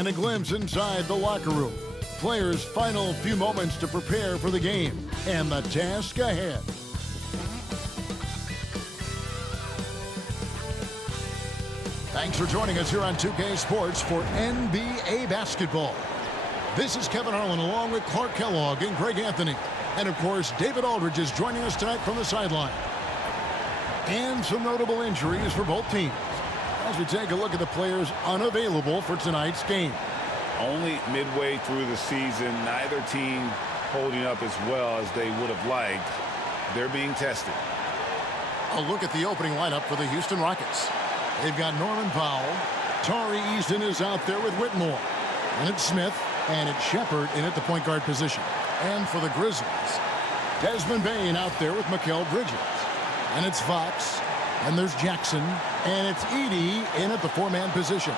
and a glimpse inside the locker room. Players' final few moments to prepare for the game and the task ahead. Thanks for joining us here on 2K Sports for NBA basketball. This is Kevin Harlan along with Clark Kellogg and Greg Anthony. And of course, David Aldridge is joining us tonight from the sideline. And some notable injuries for both teams as we take a look at the players unavailable for tonight's game. Only midway through the season, neither team holding up as well as they would have liked. They're being tested. A look at the opening lineup for the Houston Rockets. They've got Norman Powell. Tari Eason is out there with Whitmore. And it's Smith and it's Shepard in at the point guard position. And for the Grizzlies, Desmond Bane out there with Mikal Bridges. And it's Fox. And there's Jackson. And it's Edey in at the four-man position.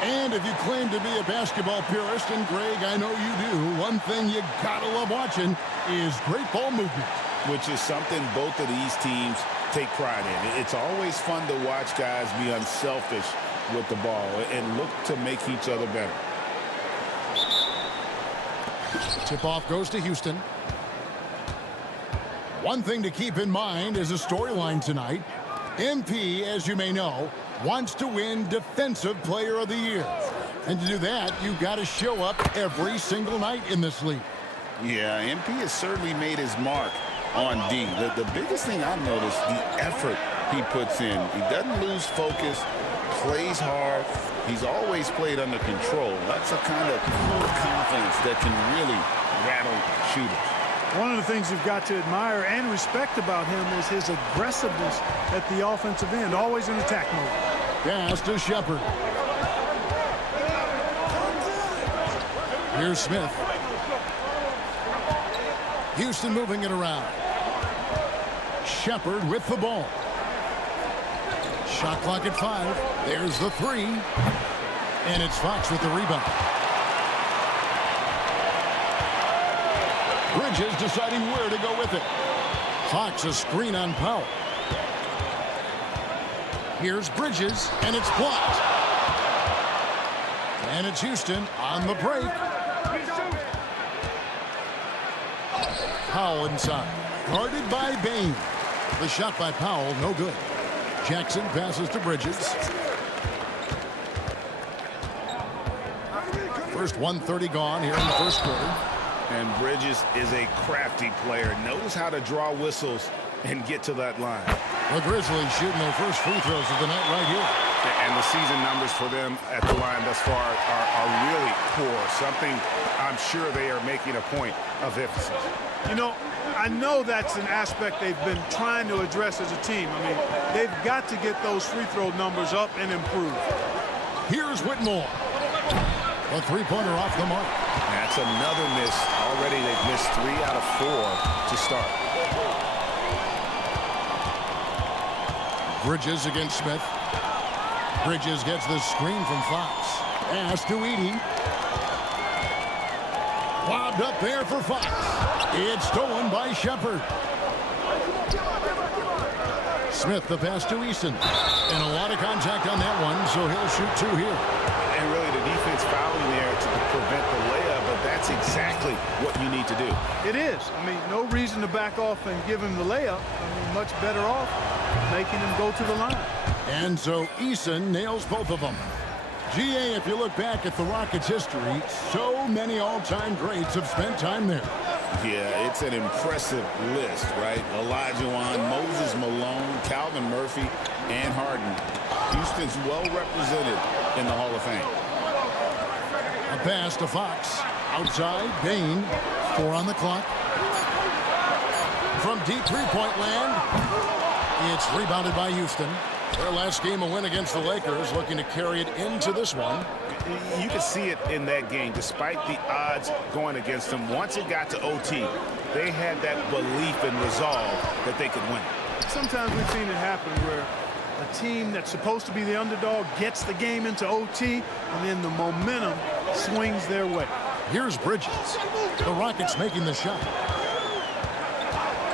And if you claim to be a basketball purist, and Greg, I know you do, one thing you gotta love watching is great ball movement. Which is something both of these teams take pride in. It's always fun to watch guys be unselfish with the ball and look to make each other better. Tip-off goes to Houston. One thing to keep in mind is a storyline tonight. MP, as you may know, wants to win Defensive Player of the Year. And to do that, you've got to show up every single night in this league. Yeah, MP has certainly made his mark on D. The biggest thing I've noticed, the effort he puts in. He doesn't lose focus, plays hard. He's always played under control. That's a kind of cool confidence that can really rattle shooters. One of the things you've got to admire and respect about him is his aggressiveness at the offensive end, always in attack mode. Pass to Shepard. Here's Smith. Houston moving it around. Shepard with the ball. Shot clock at 5. There's the three. And it's Fox with the rebound. Bridges deciding where to go with it. Fox a screen on Powell. Here's Bridges, and it's blocked. And it's Houston on the break. Powell inside. Guarded by Bane. The shot by Powell, no good. Jackson passes to Bridges. First 1:30 gone here in the first quarter. And Bridges is a crafty player, knows how to draw whistles and get to that line. The Grizzlies shooting their first free throws of the night right here. And the season numbers for them at the line thus far are really poor, something I'm sure they are making a point of emphasis. You know, I know that's an aspect they've been trying to address as a team. I mean, they've got to get those free throw numbers up and improve. Here's Whitmore. A three-pointer off the mark. That's another miss. Already they've missed 3 out of 4 to start. Bridges against Smith. Bridges gets the screen from Fox. Pass to Edey. Lobbed up there for Fox. It's stolen by Shepard. Smith the pass to Eason. And a lot of contact on that one, so he'll shoot 2 here. And really the defense fouling there to prevent the layup, but that's exactly what you need to do. It is. I mean, no reason to back off and give him the layup. I mean, much better off making him go to the line. And so Eason nails both of them. GA, if you look back at the Rockets' history, so many all-time greats have spent time there. Yeah, it's an impressive list, right? Olajuwon, Moses Malone, Calvin Murphy, and Harden. Houston's well represented in the Hall of Fame. A pass to Fox. Outside, Bane. 4 on the clock. From deep three-point land, it's rebounded by Houston. Their last game, a win against the Lakers, looking to carry it into this one. You can see it in that game, despite the odds going against them. Once it got to OT, they had that belief and resolve that they could win. Sometimes we've seen it happen where a team that's supposed to be the underdog gets the game into OT, and then the momentum swings their way. Here's Bridges. The Rockets making the shot.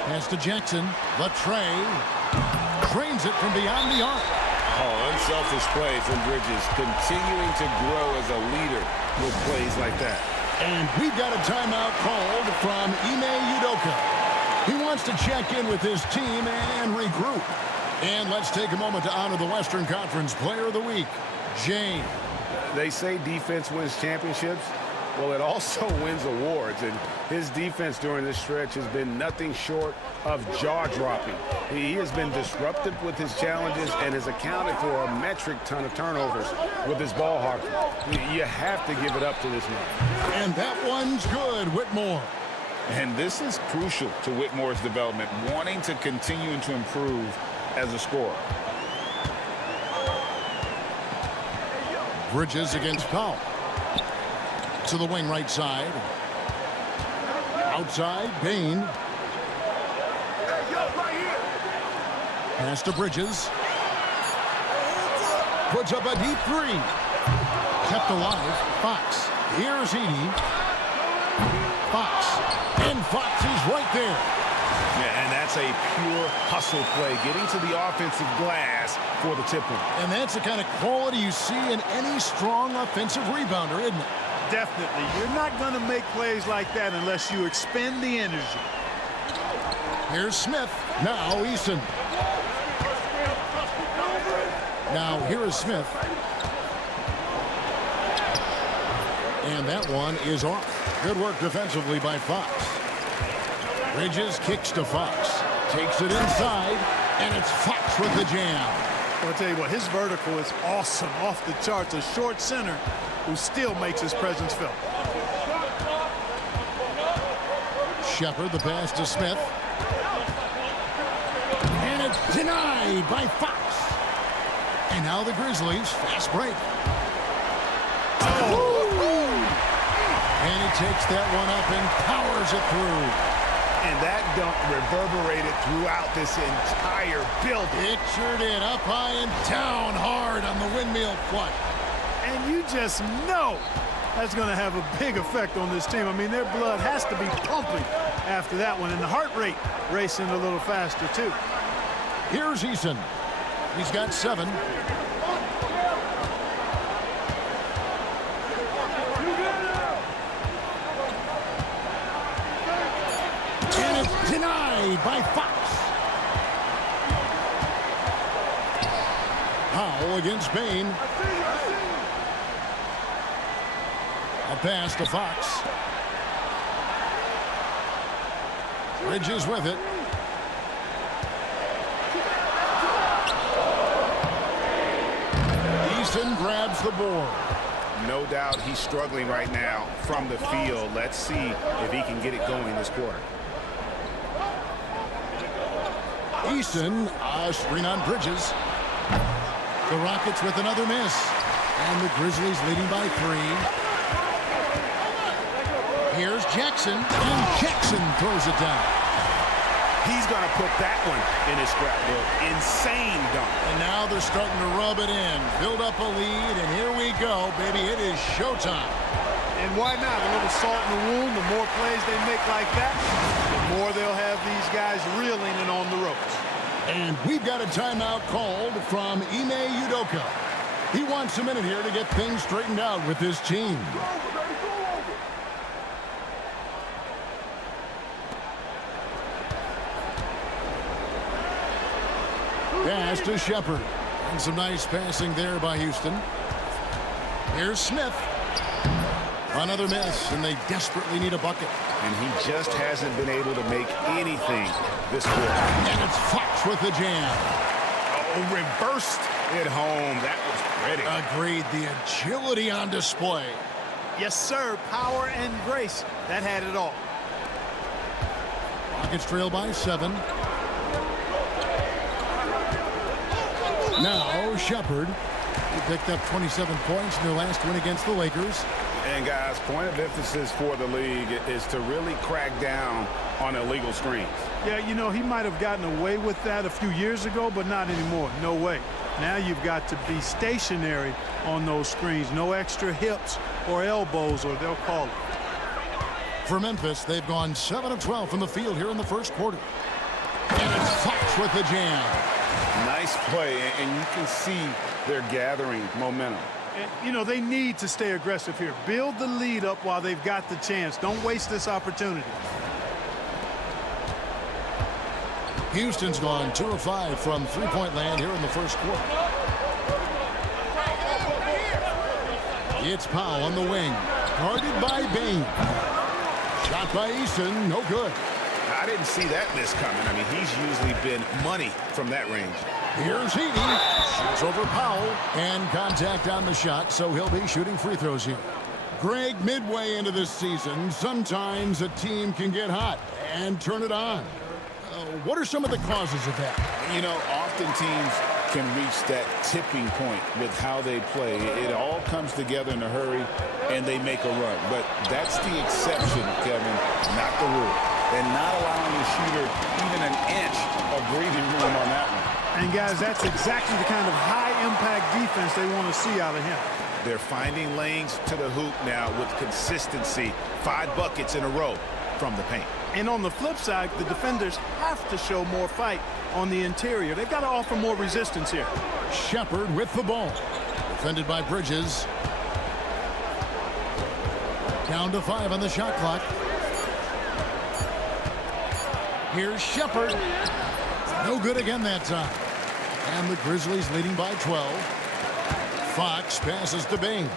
Pass to Jackson. The tray. Trains it from beyond the arc. Oh, unselfish play from Bridges, continuing to grow as a leader with plays like that. And we've got a timeout called from Ime Udoka. He wants to check in with his team and regroup. And let's take a moment to honor the Western Conference Player of the Week, Jane. They say defense wins championships. Well, it also wins awards, and his defense during this stretch has been nothing short of jaw-dropping. He has been disruptive with his challenges and has accounted for a metric ton of turnovers with his ball hawking. You have to give it up to this man. And that one's good, Whitmore. And this is crucial to Whitmore's development, wanting to continue to improve as a scorer. Bridges against Powell. To the wing right side. Outside, Bain. Pass to Bridges. Puts up a deep three. Kept alive. Fox. Here's Edey. Fox. And Fox is right there. Yeah, and that's a pure hustle play, getting to the offensive glass for the tip in. And that's the kind of quality you see in any strong offensive rebounder, isn't it? Definitely. You're not going to make plays like that unless you expend the energy. Here's Smith. Now Eason. Now here is Smith. And that one is off. Good work defensively by Fox. Bridges kicks to Fox. Takes it inside. And it's Fox with the jam. I'll tell you what, his vertical is awesome, off the charts. A short center who still makes his presence felt. Shepard, the pass to Smith. And it's denied by Fox. And now the Grizzlies, fast break. Oh! And he takes that one up and powers it through. And that dunk reverberated throughout this entire building. It sure did. Up high and down hard on the windmill flush. And you just know that's going to have a big effect on this team. I mean, their blood has to be pumping after that one, and the heart rate racing a little faster, too. Here's Eason. He's got 7. And it's denied by Fox. Powell against Bain. A pass to Fox. Bridges with it. Eason grabs the board. No doubt he's struggling right now from the field. Let's see if he can get it going this quarter. Eason, screen on Bridges. The Rockets with another miss. And the Grizzlies leading by 3. Here's Jackson, and Jackson throws it down. He's going to put that one in his scrapbook. Insane dunk. And now they're starting to rub it in. Build up a lead, and here we go, baby. It is showtime. And why not? A little salt in the wound. The more plays they make like that, the more they'll have these guys reeling and on the ropes. And we've got a timeout called from Ime Udoka. He wants a minute here to get things straightened out with his team. Pass to Shepard. And some nice passing there by Houston. Here's Smith. Another miss, and they desperately need a bucket. And he just hasn't been able to make anything this quarter. And it's Fox with the jam. Oh, reversed it home. That was pretty. Agreed. The agility on display. Yes, sir. Power and grace. That had it all. Rockets trail by 7. Now Shepard. He picked up 27 points in their last win against the Lakers. And guys, point of emphasis for the league is to really crack down on illegal screens. Yeah, you know, he might have gotten away with that a few years ago, but not anymore. No way. Now you've got to be stationary on those screens. No extra hips or elbows, or they'll call it. For Memphis, they've gone 7 of 12 from the field here in the first quarter. And it's Fox with the jam. Nice play, and you can see they're gathering momentum. And, you know, they need to stay aggressive here. Build the lead up while they've got the chance. Don't waste this opportunity. Houston's gone 2 of 5 from three-point land here in the first quarter. It's Powell on the wing, guarded by Bain. Shot by Eason, no good. I didn't see that miss coming. I mean, he's usually been money from that range. Here's Heaney. Shoots over Powell, and contact on the shot, so he'll be shooting free throws here. Greg, midway into this season, sometimes a team can get hot and turn it on. What are some of the causes of that? You know, often teams can reach that tipping point with how they play. It all comes together in a hurry, and they make a run. But that's the exception, Kevin, not the rule. And not allowing the shooter even an inch of breathing room on that one. And, guys, that's exactly the kind of high-impact defense they want to see out of him. They're finding lanes to the hoop now with consistency. 5 buckets in a row from the paint. And on the flip side, the defenders have to show more fight on the interior. They've got to offer more resistance here. Shepard with the ball. Defended by Bridges. Down to 5 on the shot clock. Here's Shepard. No good again that time. And the Grizzlies leading by 12. Fox passes to Bain.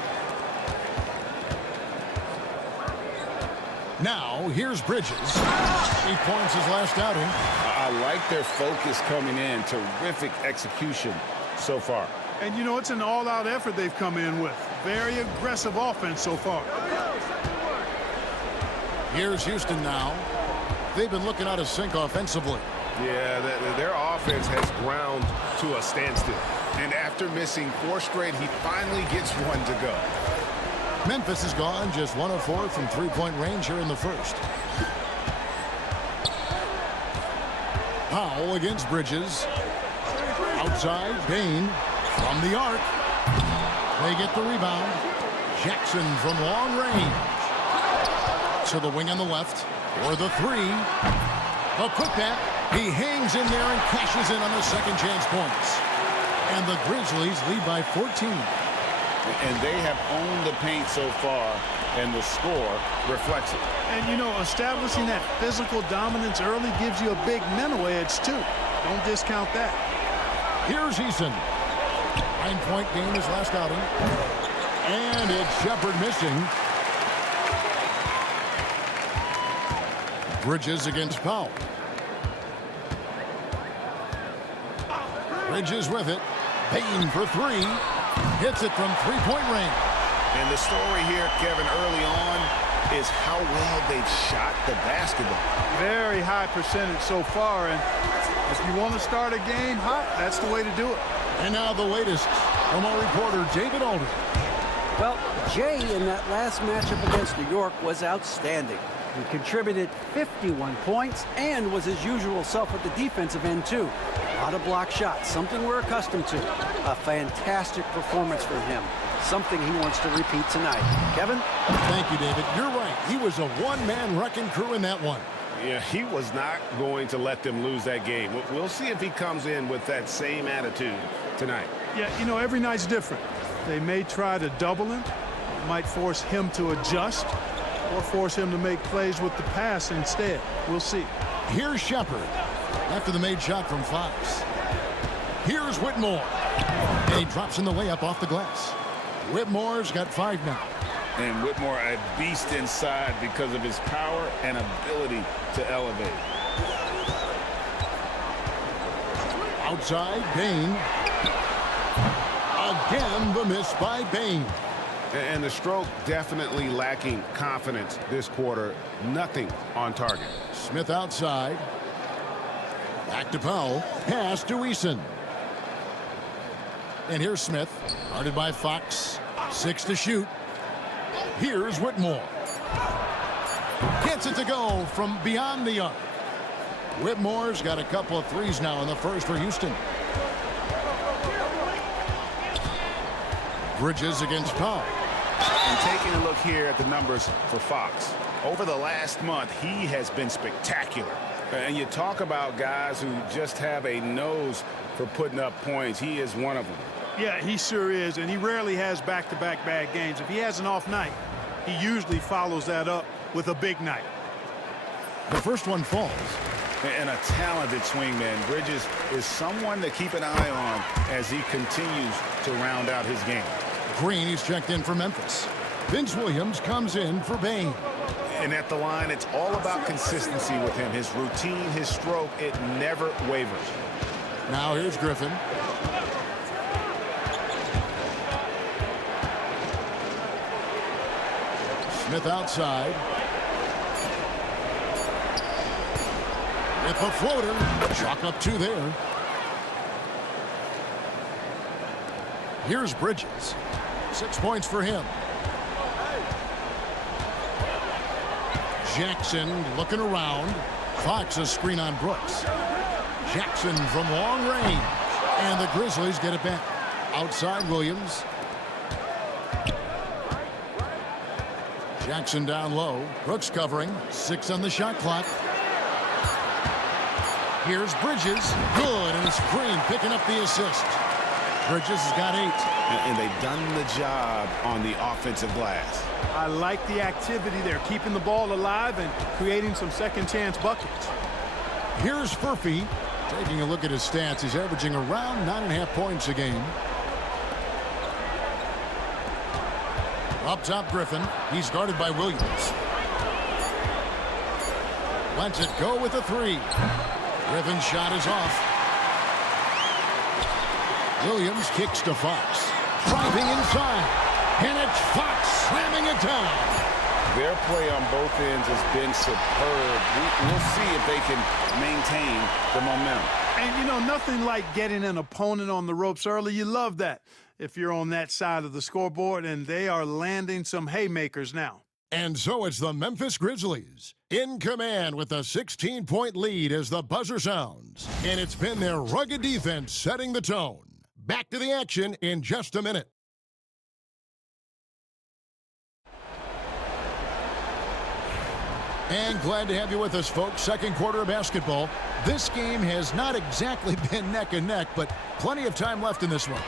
Now, here's Bridges. 8 points his last outing. I like their focus coming in. Terrific execution so far. And, you know, it's an all-out effort they've come in with. Very aggressive offense so far. Here's Houston now. They've been looking out of sync offensively. Yeah, their offense has ground to a standstill. And after missing 4 straight, he finally gets one to go. Memphis is gone just 1 of 4 from three-point range here in the first. Powell against Bridges. Outside, Bain from the arc. They get the rebound. Jackson from long range. To the wing on the left. For the 3. A putback. He hangs in there and cashes in on the second chance points. And the Grizzlies lead by 14. And they have owned the paint so far, and the score reflects it. And, you know, establishing that physical dominance early gives you a big mental edge, too. Don't discount that. Here's Eason. 9-point game his last outing. And it's Shepard missing. Bridges against Powell. Bridges with it. Bain for 3. Hits it from three-point range. And the story here, Kevin, early on is how well they've shot the basketball. Very high percentage so far, and if you want to start a game hot, that's the way to do it. And now the latest from our reporter, David Aldridge. Well, Jay in that last matchup against New York was outstanding. He contributed 51 points and was his usual self at the defensive end, too. A lot of block shots, something we're accustomed to. A fantastic performance from him, something he wants to repeat tonight. Kevin? Thank you, David. You're right. He was a one-man wrecking crew in that one. Yeah, he was not going to let them lose that game. We'll see if he comes in with that same attitude tonight. Yeah, you know, every night's different. They may try to double him, might force him to adjust, or force him to make plays with the pass instead. We'll see. Here's Shepard after the made shot from Fox. Here's Whitmore. And he drops in the layup off the glass. Whitmore's got 5 now. And Whitmore a beast inside because of his power and ability to elevate. Outside, Bain. Again, the miss by Bain. And the stroke definitely lacking confidence this quarter. Nothing on target. Smith outside. Back to Powell. Pass to Eason. And here's Smith. Guarded by Fox. 6 to shoot. Here's Whitmore. Gets it to go from beyond the arc. Whitmore's got a couple of threes now in the first for Houston. Bridges against Powell. And taking a look here at the numbers for Fox. Over the last month, he has been spectacular. And you talk about guys who just have a nose for putting up points. He is one of them. Yeah, he sure is, and he rarely has back-to-back bad games. If he has an off night, he usually follows that up with a big night. The first one falls. And a talented swingman. Bridges is someone to keep an eye on as he continues to round out his game. Green, he's checked in for Memphis. Vince Williams comes in for Bain. And at the line, it's all about consistency with him. His routine, his stroke, it never wavers. Now here's Griffin. Smith outside. With a floater. Chalk up 2 there. Here's Bridges. 6 points for him. Jackson looking around. Fox a screen on Brooks. Jackson from long range. And the Grizzlies get it back. Outside Williams. Jackson down low. Brooks covering. 6 on the shot clock. Here's Bridges. Good. And it's Green picking up the assist. Bridges has got 8. And they've done the job on the offensive glass. I like the activity there, keeping the ball alive and creating some second-chance buckets. Here's Furphy. Taking a look at his stats, he's averaging around 9.5 points a game. Up top, Griffin. He's guarded by Williams. Lets it go with a 3. Griffin's shot is off. Williams kicks to Fox. Driving inside. And it's Fox slamming it down. Their play on both ends has been superb. We'll see if they can maintain the momentum. And, you know, nothing like getting an opponent on the ropes early. You love that if you're on that side of the scoreboard, and they are landing some haymakers now. And so it's the Memphis Grizzlies in command with a 16-point lead as the buzzer sounds. And it's been their rugged defense setting the tone. Back to the action in just a minute. And glad to have you with us, folks. Second quarter of basketball. This game has not exactly been neck and neck, but plenty of time left in this one.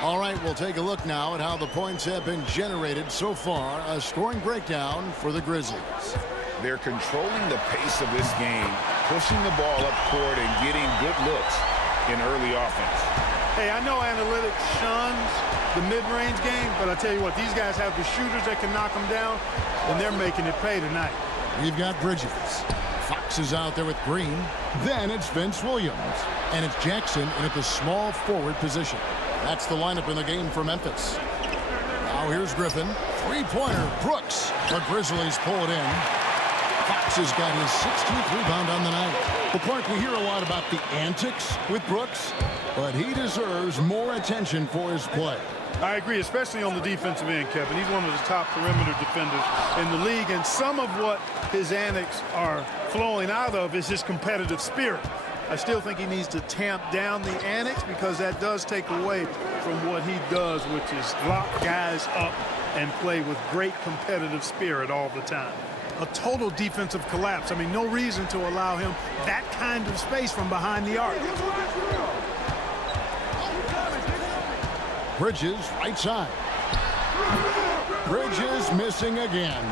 All right, we'll take a look now at how the points have been generated so far. A scoring breakdown for the Grizzlies. They're controlling the pace of this game, pushing the ball up court and getting good looks in early offense. Hey, I know analytics shuns the mid-range game, but I tell you what, these guys have the shooters that can knock them down, and they're making it pay tonight. We've got Bridges. Fox is out there with Green. Then it's Vince Williams. And it's Jackson in at the small forward position. That's the lineup in the game for Memphis. Now here's Griffin. Three-pointer, Brooks. The Grizzlies pull it in. Fox has got his 16th rebound on the night. The point, we hear a lot about the antics with Brooks, but he deserves more attention for his play. I agree, especially on the defensive end, Kevin. He's one of the top perimeter defenders in the league, and some of what his antics are flowing out of is his competitive spirit. I still think he needs to tamp down the antics because that does take away from what he does, which is lock guys up and play with great competitive spirit all the time. A total defensive collapse. I mean, no reason to allow him that kind of space from behind the arc. Bridges, right side. Bridges missing again.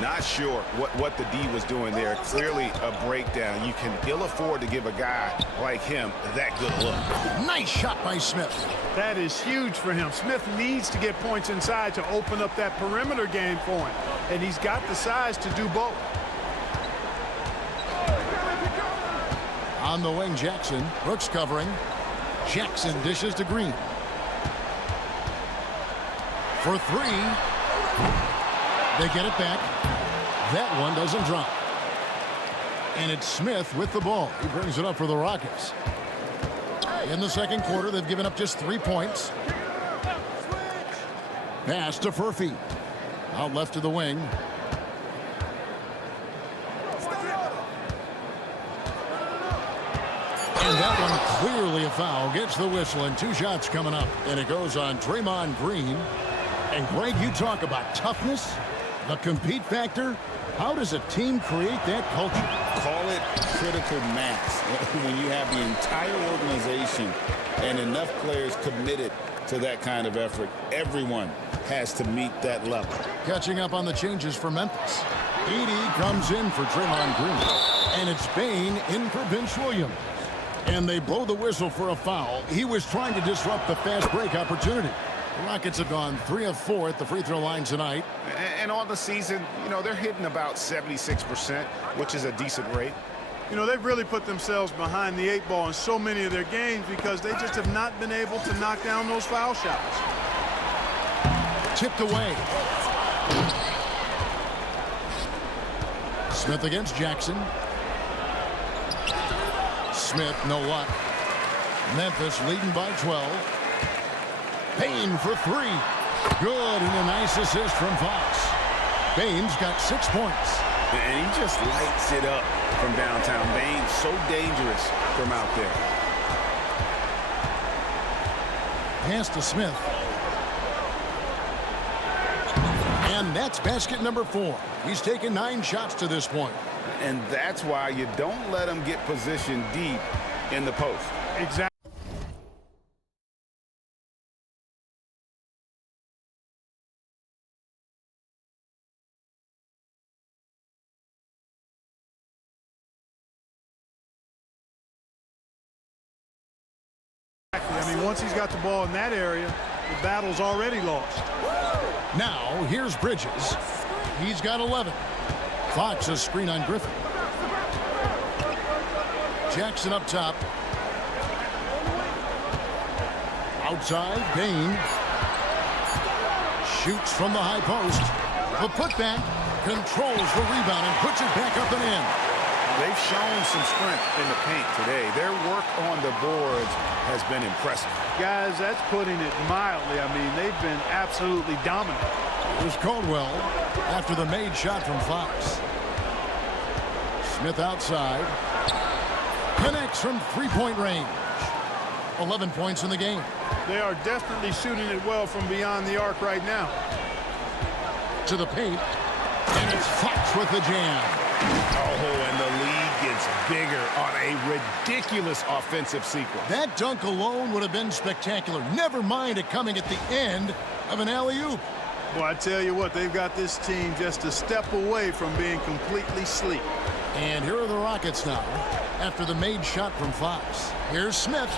Not sure what the D was doing there. Clearly a breakdown. You can ill afford to give a guy like him that good look. Nice shot by Smith. That is huge for him. Smith needs to get points inside to open up that perimeter game for him. And he's got the size to do both. On the wing, Jackson. Brooks covering. Jackson dishes to Green. For 3. They get it back. That one doesn't drop. And it's Smith with the ball. He brings it up for the Rockets. In the second quarter, they've given up just 3 points. Pass to Furphy. Out left to the wing. And that one clearly a foul. Gets the whistle, and 2 shots coming up. And it goes on Draymond Green. And Greg, you talk about toughness, the compete factor. How does a team create that culture? Call it critical mass when you have the entire organization and enough players committed to that kind of effort. Everyone has to meet that level. Catching up on the changes for Memphis. Edey comes in for Draymond Green. And it's Bain in for Vince Williams. And they blow the whistle for a foul. He was trying to disrupt the fast break opportunity. The Rockets have gone 3 of 4 at the free throw line tonight. And on the season, you know, they're hitting about 76%, which is a decent rate. You know, they've really put themselves behind the 8 ball in so many of their games because they just have not been able to knock down those foul shots. Tipped away. Smith against Jackson. Smith, no luck. Memphis leading by 12. Payne for 3. Good, and a nice assist from Fox. Bain's got 6 points. And he just lights it up from downtown. Bain's so dangerous from out there. Pass to Smith. And that's basket number 4. He's taken 9 shots to this point. And that's why you don't let him get positioned deep in the post. Exactly. I mean, once he's got the ball in that area, the battle's already lost. Now, here's Bridges. He's got 11. Fox a screen on Griffin. Jackson up top. Outside, Bain. Shoots from the high post. The putback controls the rebound and puts it back up and in. They've shown some strength in the paint today. Their work on the boards has been impressive. Guys, that's putting it mildly. I mean, they've been absolutely dominant. It was Caldwell after the made shot from Fox. Smith outside. Connects from three-point range. 11 points in the game. They are definitely shooting it well from beyond the arc right now. To the paint. And it's Fox with the jam. Oh, and the lead gets bigger on a ridiculous offensive sequence. That dunk alone would have been spectacular. Never mind it coming at the end of an alley-oop. Well, I tell you what, they've got this team just a step away from being completely asleep. And here are the Rockets now after the made shot from Fox. Here's Smith.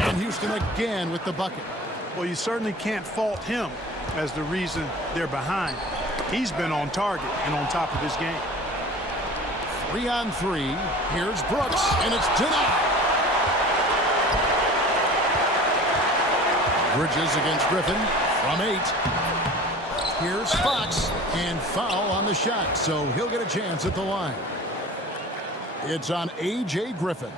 And Houston again with the bucket. Well, you certainly can't fault him as the reason they're behind. He's been on target and on top of his game. 3 on 3. Here's Brooks, and it's denied. Bridges against Griffin from 8. Here's Fox, and foul on the shot, so he'll get a chance at the line. It's on A.J. Griffin.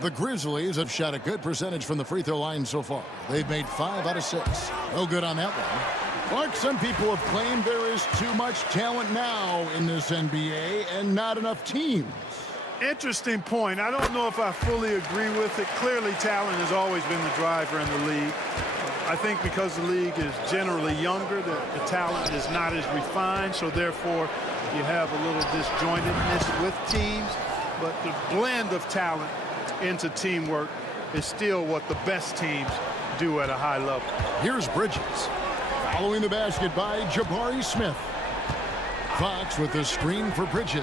The Grizzlies have shot a good percentage from the free throw line so far. They've made 5 out of 6. No good on that one. Clark, some people have claimed there is too much talent now in this NBA and not enough teams. Interesting point. I don't know if I fully agree with it. Clearly, talent has always been the driver in the league. I think because the league is generally younger, the talent is not as refined, so therefore you have a little disjointedness with teams. But the blend of talent into teamwork is still what the best teams do at a high level. Here's Bridges. Following the basket by Jabari Smith. Fox with the screen for Bridges.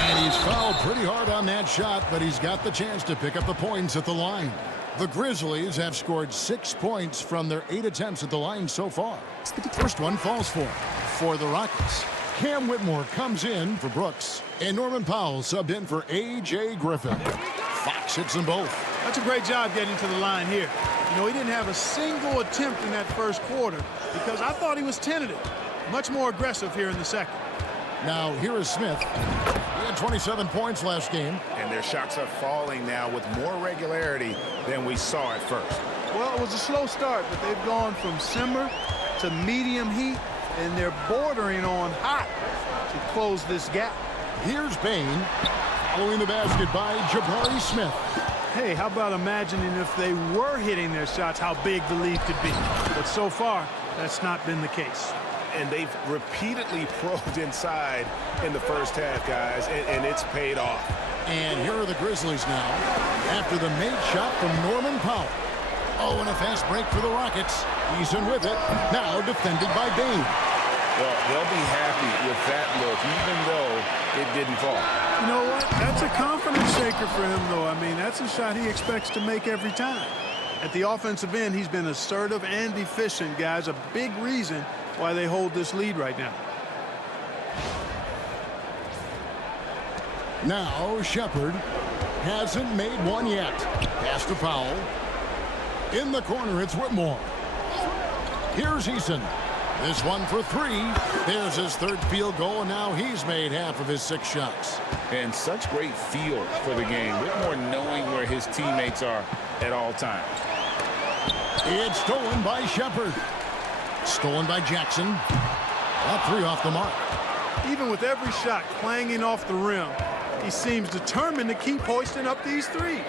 And he's fouled pretty hard on that shot, but he's got the chance to pick up the points at the line. The Grizzlies have scored 6 points from their 8 attempts at the line so far. First one falls for the Rockets. Cam Whitmore comes in for Brooks, and Norman Powell subbed in for A.J. Griffin. Fox hits them both. That's a great job getting to the line here. You know, he didn't have a single attempt in that first quarter because I thought he was tentative. Much more aggressive here in the second. Now, here is Smith. He had 27 points last game. And their shots are falling now with more regularity than we saw at first. Well, it was a slow start, but they've gone from simmer to medium heat, and they're bordering on hot to close this gap. Here's Bain, following the basket by Jabari Smith. Hey, how about imagining if they were hitting their shots, how big the lead could be. But so far, that's not been the case. And they've repeatedly probed inside in the first half, guys, and it's paid off. And here are the Grizzlies now after the made shot from Norman Powell. Oh, and a fast break for the Rockets. He's in with it. Now defended by Bain. Well, they'll be happy with that look, even though it didn't fall. You know what? That's a confidence shaker for him, though. I mean, that's a shot he expects to make every time. At the offensive end, he's been assertive and efficient, guys. A big reason why they hold this lead right now. Now Shepard hasn't made one yet. Pass to Powell. In the corner, it's Whitmore. Here's Eason. This one for three. There's his third field goal, and now he's made half of his 6 shots. And such great feel for the game. Whitmore knowing where his teammates are at all times. It's stolen by Shepard. Stolen by Jackson. A 3 off the mark. Even with every shot clanging off the rim, he seems determined to keep hoisting up these 3.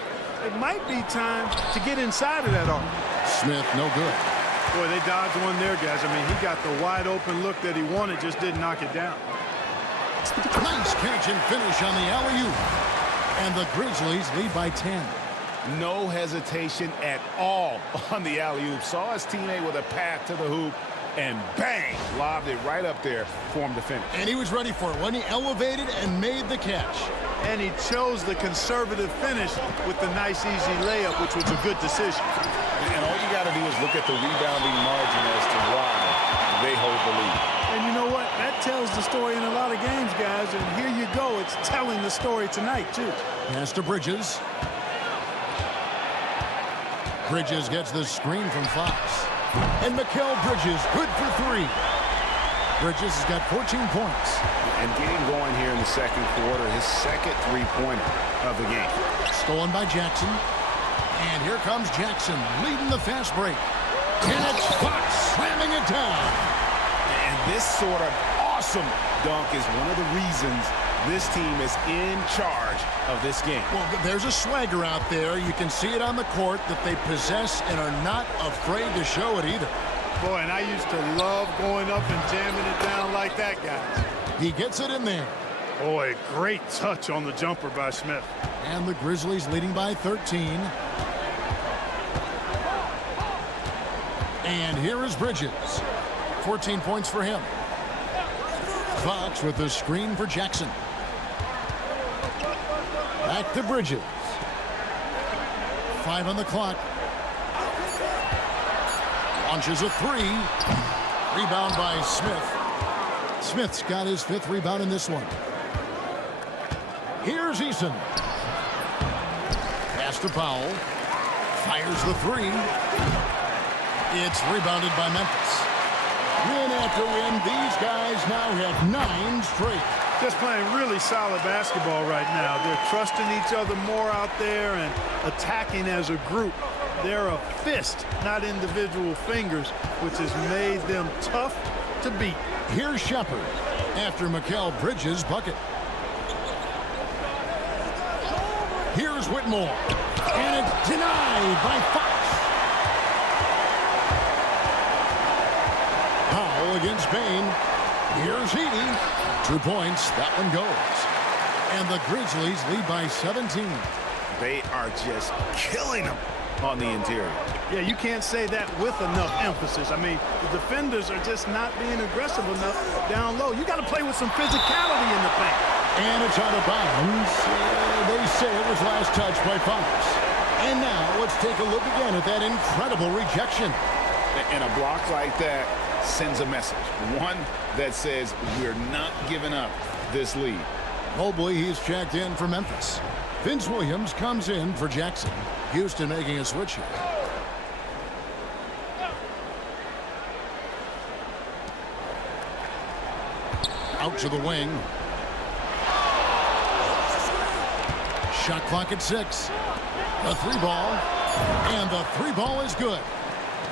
It might be time to get inside of that arc. Smith, no good. Boy, they dodged one there, guys. I mean, he got the wide open look that he wanted, just didn't knock it down. Nice catch and finish on the alley-oop. And the Grizzlies lead by 10. No hesitation at all on the alley-oop. Saw his teammate with a path to the hoop, and bang, lobbed it right up there for him to finish. And he was ready for it when he elevated and made the catch. And he chose the conservative finish with the nice, easy layup, which was a good decision. And all you got to do is look at the rebounding margin as to why they hold the lead. And you know what? That tells the story in a lot of games, guys. And here you go. It's telling the story tonight, too. Pass to Bridges. Bridges gets the screen from Fox. And Mikal Bridges, good for 3. Bridges has got 14 points. And getting going here in the second quarter, his second three-pointer of the game. Stolen by Jackson. And here comes Jackson leading the fast break. And it's Fox slamming it down. And this sort of awesome dunk is one of the reasons this team is in charge of this game. Well, there's a swagger out there. You can see it on the court that they possess and are not afraid to show it either. Boy, and I used to love going up and jamming it down like that, guys. He gets it in there. Boy, great touch on the jumper by Smith. And the Grizzlies leading by 13. And here is Bridges. 14 points for him. Fox with the screen for Jackson. Back to Bridges. 5 on the clock. Launches a 3. Rebound by Smith. Smith's got his 5th rebound in this one. Here's Eason. Pass to Powell. Fires the 3. It's rebounded by Memphis. Win after win, these guys now have 9 straight. Just playing really solid basketball right now. They're trusting each other more out there and attacking as a group. They're a fist, not individual fingers, which has made them tough to beat. Here's Shepard after Mikal Bridges' bucket. Here's Whitmore. And it's denied by Fox. Powell against Bain. Here's Heaney. 2 points. That one goes. And the Grizzlies lead by 17. They are just killing them on the interior. Yeah, you can't say that with enough emphasis. I mean, the defenders are just not being aggressive enough down low. You got to play with some physicality in the paint. And it's out of bounds. They say it was last touched by Fox. And now let's take a look again at that incredible rejection. And a block like that sends a message. One that says we're not giving up this lead. Mobley, he's checked in for Memphis. Vince Williams comes in for Jackson. Houston making a switch here. Out to the wing. Shot clock at 6. The 3 ball. And the 3 ball is good.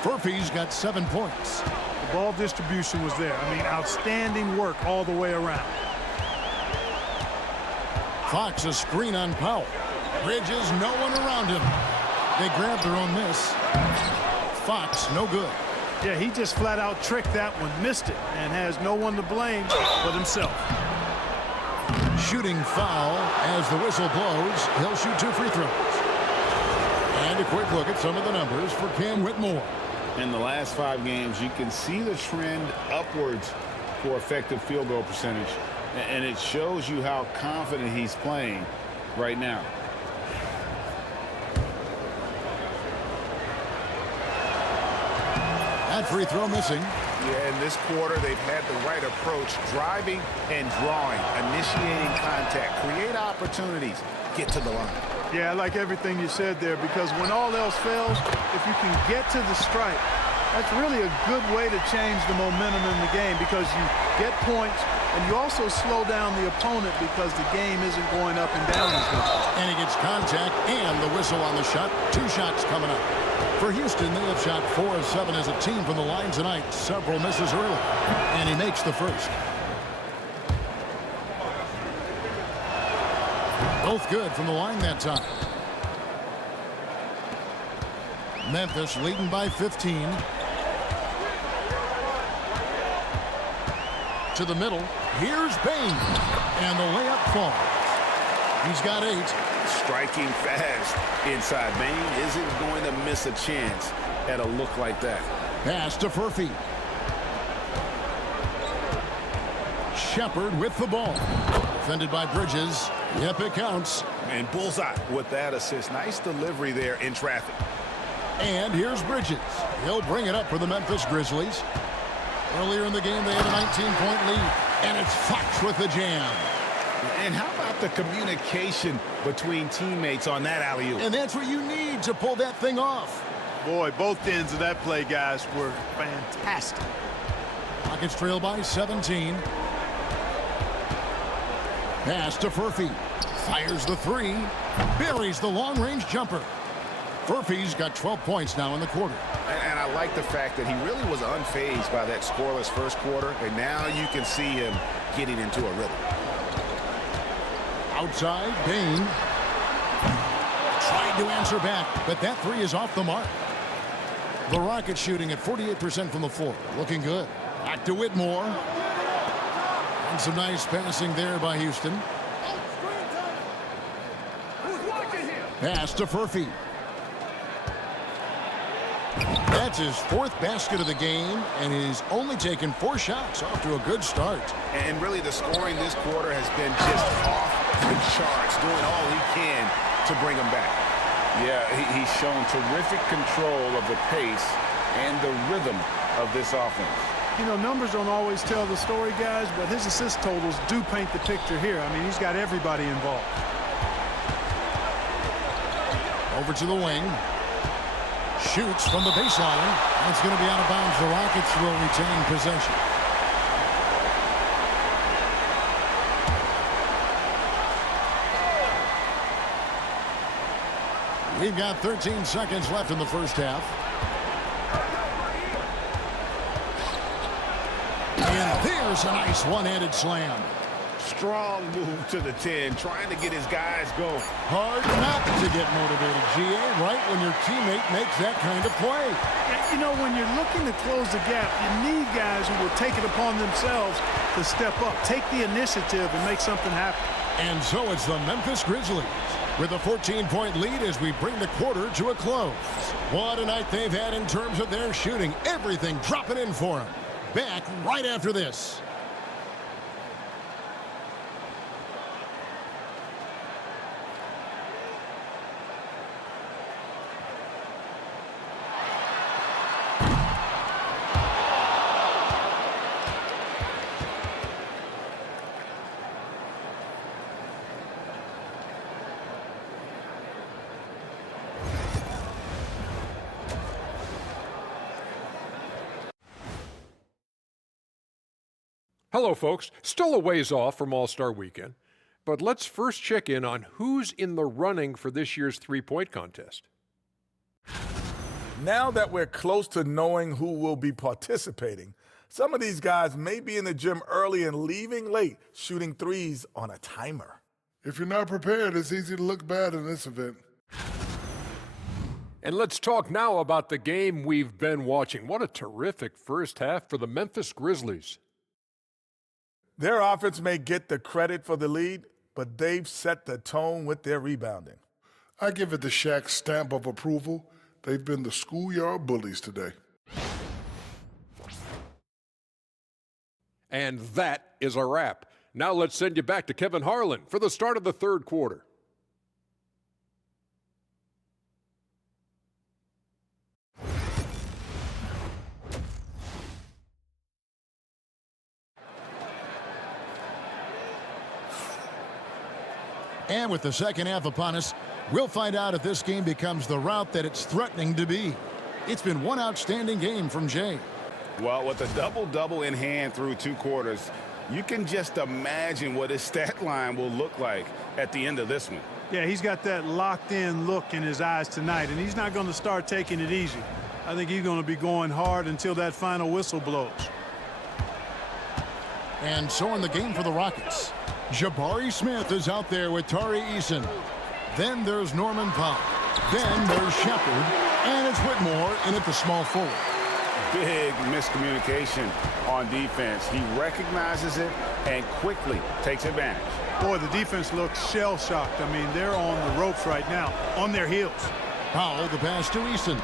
Furphy's got 7 points. The ball distribution was there. I mean, outstanding work all the way around. Fox a screen on Powell. Bridges, no one around him. They grabbed their own miss. Fox, no good. Yeah, he just flat out tricked that one, missed it, and has no one to blame but himself. shooting foul as the whistle blows. He'll shoot 2 free throws. And a quick look at some of the numbers for Cam Whitmore. In the last 5 games, you can see the trend upwards for effective field goal percentage. And it shows you how confident he's playing right now. That free throw missing. Yeah, in this quarter, they've had the right approach, driving and drawing, initiating contact, create opportunities, get to the line. Yeah, I like everything you said there, because when all else fails, if you can get to the stripe, that's really a good way to change the momentum in the game, because you get points and you also slow down the opponent because the game isn't going up and down as much. And he gets contact and the whistle on the shot. 2 shots coming up. For Houston, they have shot 4 of 7 as a team from the line tonight. Several misses early. And he makes the first. Both good from the line that time. Memphis leading by 15. To the middle. Here's Bain. And the layup falls. He's got 8. Striking fast inside. Bain isn't going to miss a chance at a look like that. Pass to Furphy. Shepard with the ball. Defended by Bridges. Yep, it counts. And bullseye with that assist. Nice delivery there in traffic. And here's Bridges. He'll bring it up for the Memphis Grizzlies. Earlier in the game, they had a 19-point lead. And it's Fox with the jam. And how about the communication between teammates on that alley-oop? And that's what you need to pull that thing off. Boy, both ends of that play, guys, were fantastic. Rockets trail by 17. Pass to Furphy. Fires the 3. Buries the long-range jumper. Furphy's got 12 points now in the quarter. And I like the fact that he really was unfazed by that scoreless first quarter. And now you can see him getting into a rhythm. Outside, Bain. Tried to answer back, but that 3 is off the mark. The Rockets shooting at 48% from the floor. Looking good. Back to Whitmore. And some nice passing there by Houston. Pass to Furphy. That's his 4th basket of the game, and he's only taken 4 shots. Off to a good start. And really the scoring this quarter has been just off the charts, doing all he can to bring them back. Yeah, he's shown terrific control of the pace and the rhythm of this offense. You know, numbers don't always tell the story, guys, but his assist totals do paint the picture here. I mean, he's got everybody involved. Over to the wing. Shoots from the baseline. It's going to be out of bounds. The Rockets will retain possession. We've got 13 seconds left in the first half. And there's a nice one-handed slam. Strong move to the 10, trying to get his guys going. Hard not to get motivated, GA, right when your teammate makes that kind of play. You know, when you're looking to close the gap, you need guys who will take it upon themselves to step up, take the initiative, and make something happen. And so it's the Memphis Grizzlies with a 14-point lead as we bring the quarter to a close. What a night they've had in terms of their shooting. Everything dropping in for them. Back right after this. Hello, folks. Still a ways off from All-Star Weekend, but let's first check in on who's in the running for this year's three-point contest. Now that we're close to knowing who will be participating, some of these guys may be in the gym early and leaving late, shooting threes on a timer. If you're not prepared, it's easy to look bad in this event. And let's talk now about the game we've been watching. What a terrific first half for the Memphis Grizzlies. Their offense may get the credit for the lead, but they've set the tone with their rebounding. I give it the Shaq stamp of approval. They've been the schoolyard bullies today. And that is a wrap. Now let's send you back to Kevin Harlan for the start of the third quarter. And with the second half upon us, we'll find out if this game becomes the rout that it's threatening to be. It's been one outstanding game from Jay. Well, with a double-double in hand through 2 quarters, you can just imagine what his stat line will look like at the end of this one. Yeah, he's got that locked-in look in his eyes tonight, and he's not going to start taking it easy. I think he's going to be going hard until that final whistle blows. And so in the game for the Rockets, Jabari Smith is out there with Tari Eason. Then there's Norman Powell. Then there's Shepard. And it's Whitmore in at the small forward. Big miscommunication on defense. He recognizes it and quickly takes advantage. Boy, the defense looks shell-shocked. I mean, they're on the ropes right now, on their heels. Powell, the pass to Eason.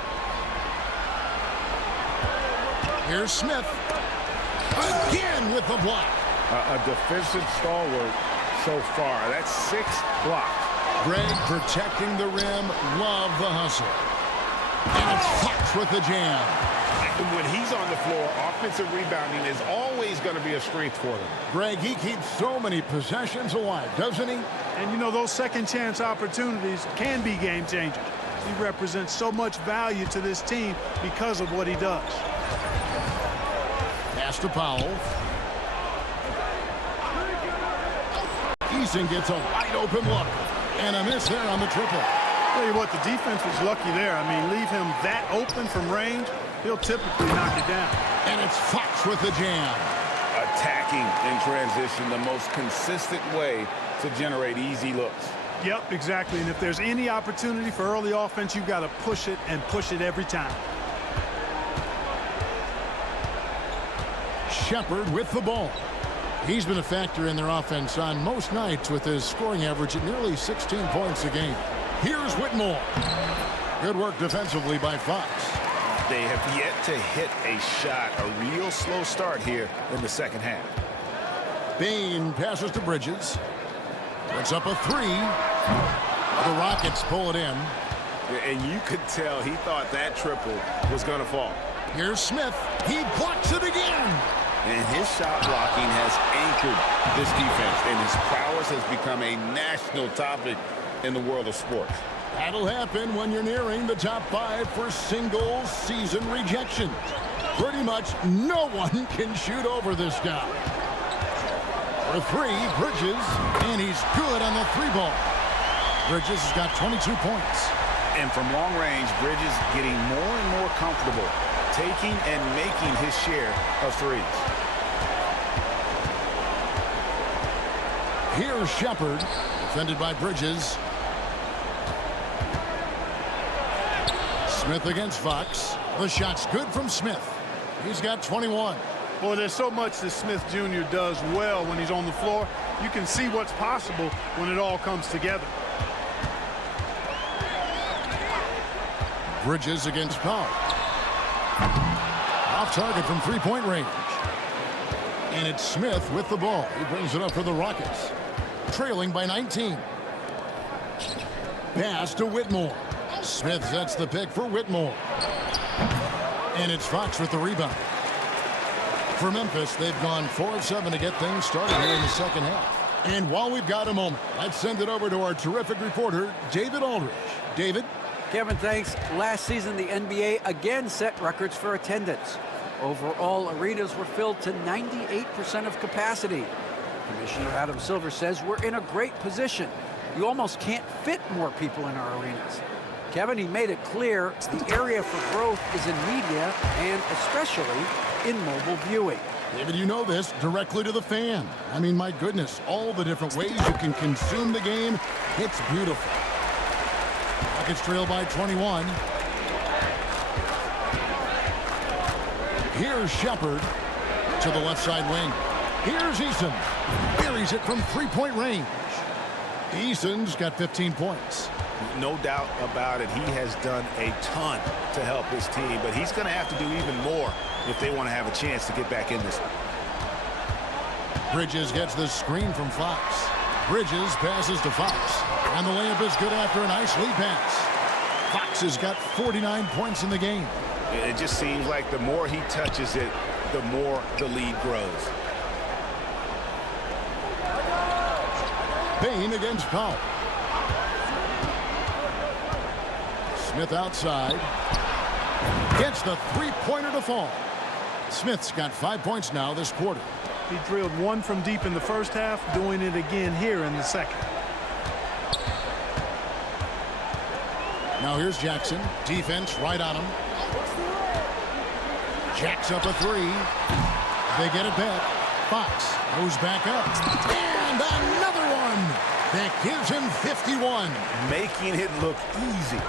Here's Smith. Again with the block. A defensive stalwart so far. That's 6 blocks. Greg protecting the rim. Love the hustle. And it's Fox with the jam. When he's on the floor, offensive rebounding is always going to be a strength for them. Greg, he keeps so many possessions alive, doesn't he? And, you know, those second-chance opportunities can be game changers. He represents so much value to this team because of what he does. Pass to Powell. Eason gets a wide-open look. And a miss there on the triple. Tell you what, the defense was lucky there. I mean, leave him that open from range, he'll typically knock it down. And it's Fox with the jam. Attacking in transition, the most consistent way to generate easy looks. Yep, exactly. And if there's any opportunity for early offense, you've got to push it and push it every time. Shepard with the ball. He's been a factor in their offense on most nights with his scoring average at nearly 16 points a game. Here's Whitmore. Good work defensively by Fox. They have yet to hit a shot, a real slow start here in the second half. Bain passes to Bridges. Puts up a 3. The Rockets pull it in. And you could tell he thought that triple was going to fall. Here's Smith. He blocks it again. And his shot blocking has anchored this defense, and his prowess has become a national topic in the world of sports. That'll happen when you're nearing the top 5 for single-season rejections. Pretty much no one can shoot over this guy. For 3, Bridges, and he's good on the 3-ball. Bridges has got 22 points. And from long range, Bridges getting more and more comfortable taking and making his share of threes. Here's Shepard, defended by Bridges. Smith against Fox. The shot's good from Smith. He's got 21. Boy, there's so much that Smith Jr. does well when he's on the floor. You can see what's possible when it all comes together. Bridges against Powell. Off target from 3-point range. And it's Smith with the ball. He brings it up for the Rockets. Trailing by 19. Pass to Whitmore. Smith sets the pick for Whitmore. And it's Fox with the rebound. For Memphis, they've gone 4 of 7 to get things started here in the second half. And while we've got a moment, let's send it over to our terrific reporter, David Aldridge. David? Kevin, thanks. Last season, the NBA again set records for attendance. Overall, arenas were filled to 98% of capacity. Commissioner Adam Silver says we're in a great position. You almost can't fit more people in our arenas. Kevin, he made it clear the area for growth is in media and especially in mobile viewing. David, you know this, directly to the fan. I mean, my goodness, all the different ways you can consume the game. It's beautiful. Rockets trail by 21. Here's Shepard to the left side wing. Here's Eason. Buries it from 3-point range. Eason's got 15 points. No doubt about it. He has done a ton to help his team, but he's going to have to do even more if they want to have a chance to get back in this one. Bridges gets the screen from Fox. Bridges passes to Fox. And the layup is good after a nice lead pass. Fox has got 49 points in the game. It just seems like the more he touches it, the more the lead grows. Payne against Powell. Smith outside. Gets the three-pointer to fall. Smith's got 5 points now this quarter. He drilled one from deep in the first half, doing it again here in the second. Now here's Jackson. Defense right on him. Jacks up a three. They get it back. Fox goes back up. And another one that gives him 51. Making it look easy.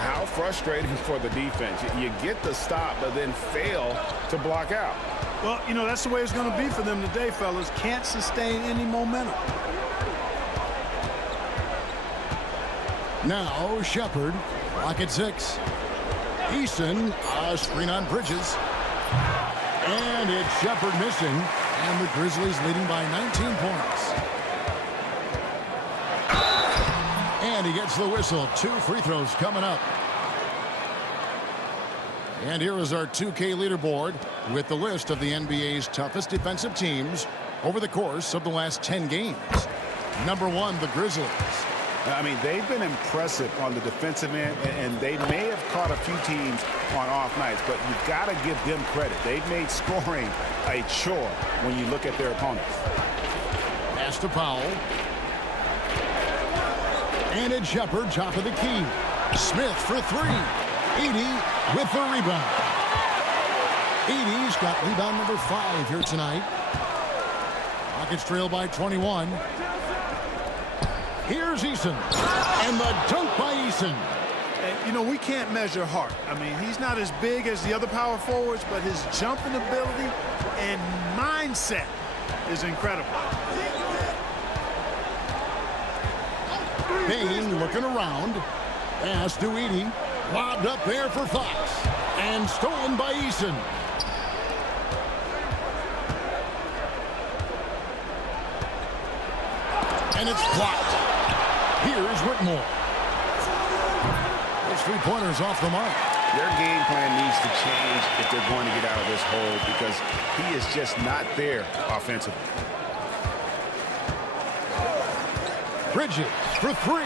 How frustrating for the defense. You get the stop, but then fail to block out. Well, you know, that's the way it's going to be for them today, fellas. Can't sustain any momentum. Now Shepard, lock at 6. Eason, screen on Bridges. And it's Shepard missing. And the Grizzlies leading by 19 points. And he gets the whistle. 2 free throws coming up. And here is our 2K leaderboard with the list of the NBA's toughest defensive teams over the course of the last 10 games. Number 1, the Grizzlies. I mean, they've been impressive on the defensive end, and they may have caught a few teams on off nights, but you've got to give them credit. They've made scoring a chore when you look at their opponents. Pass to Powell. And it's Shepard, top of the key. Smith for 3. Edey with the rebound. Edey's got rebound number 5 here tonight. Rockets trail by 21. Here's Eason. And the dunk by Eason. And, you know, we can't measure heart. I mean, he's not as big as the other power forwards, but his jumping ability and mindset is incredible. Payne looking around. Pass to Edey. Lobbed up there for Fox. And stolen by Eason. And it's blocked. Here's Whitmore. Those three-pointers off the mark. Their game plan needs to change if they're going to get out of this hole because he is just not there offensively. Bridges for 3.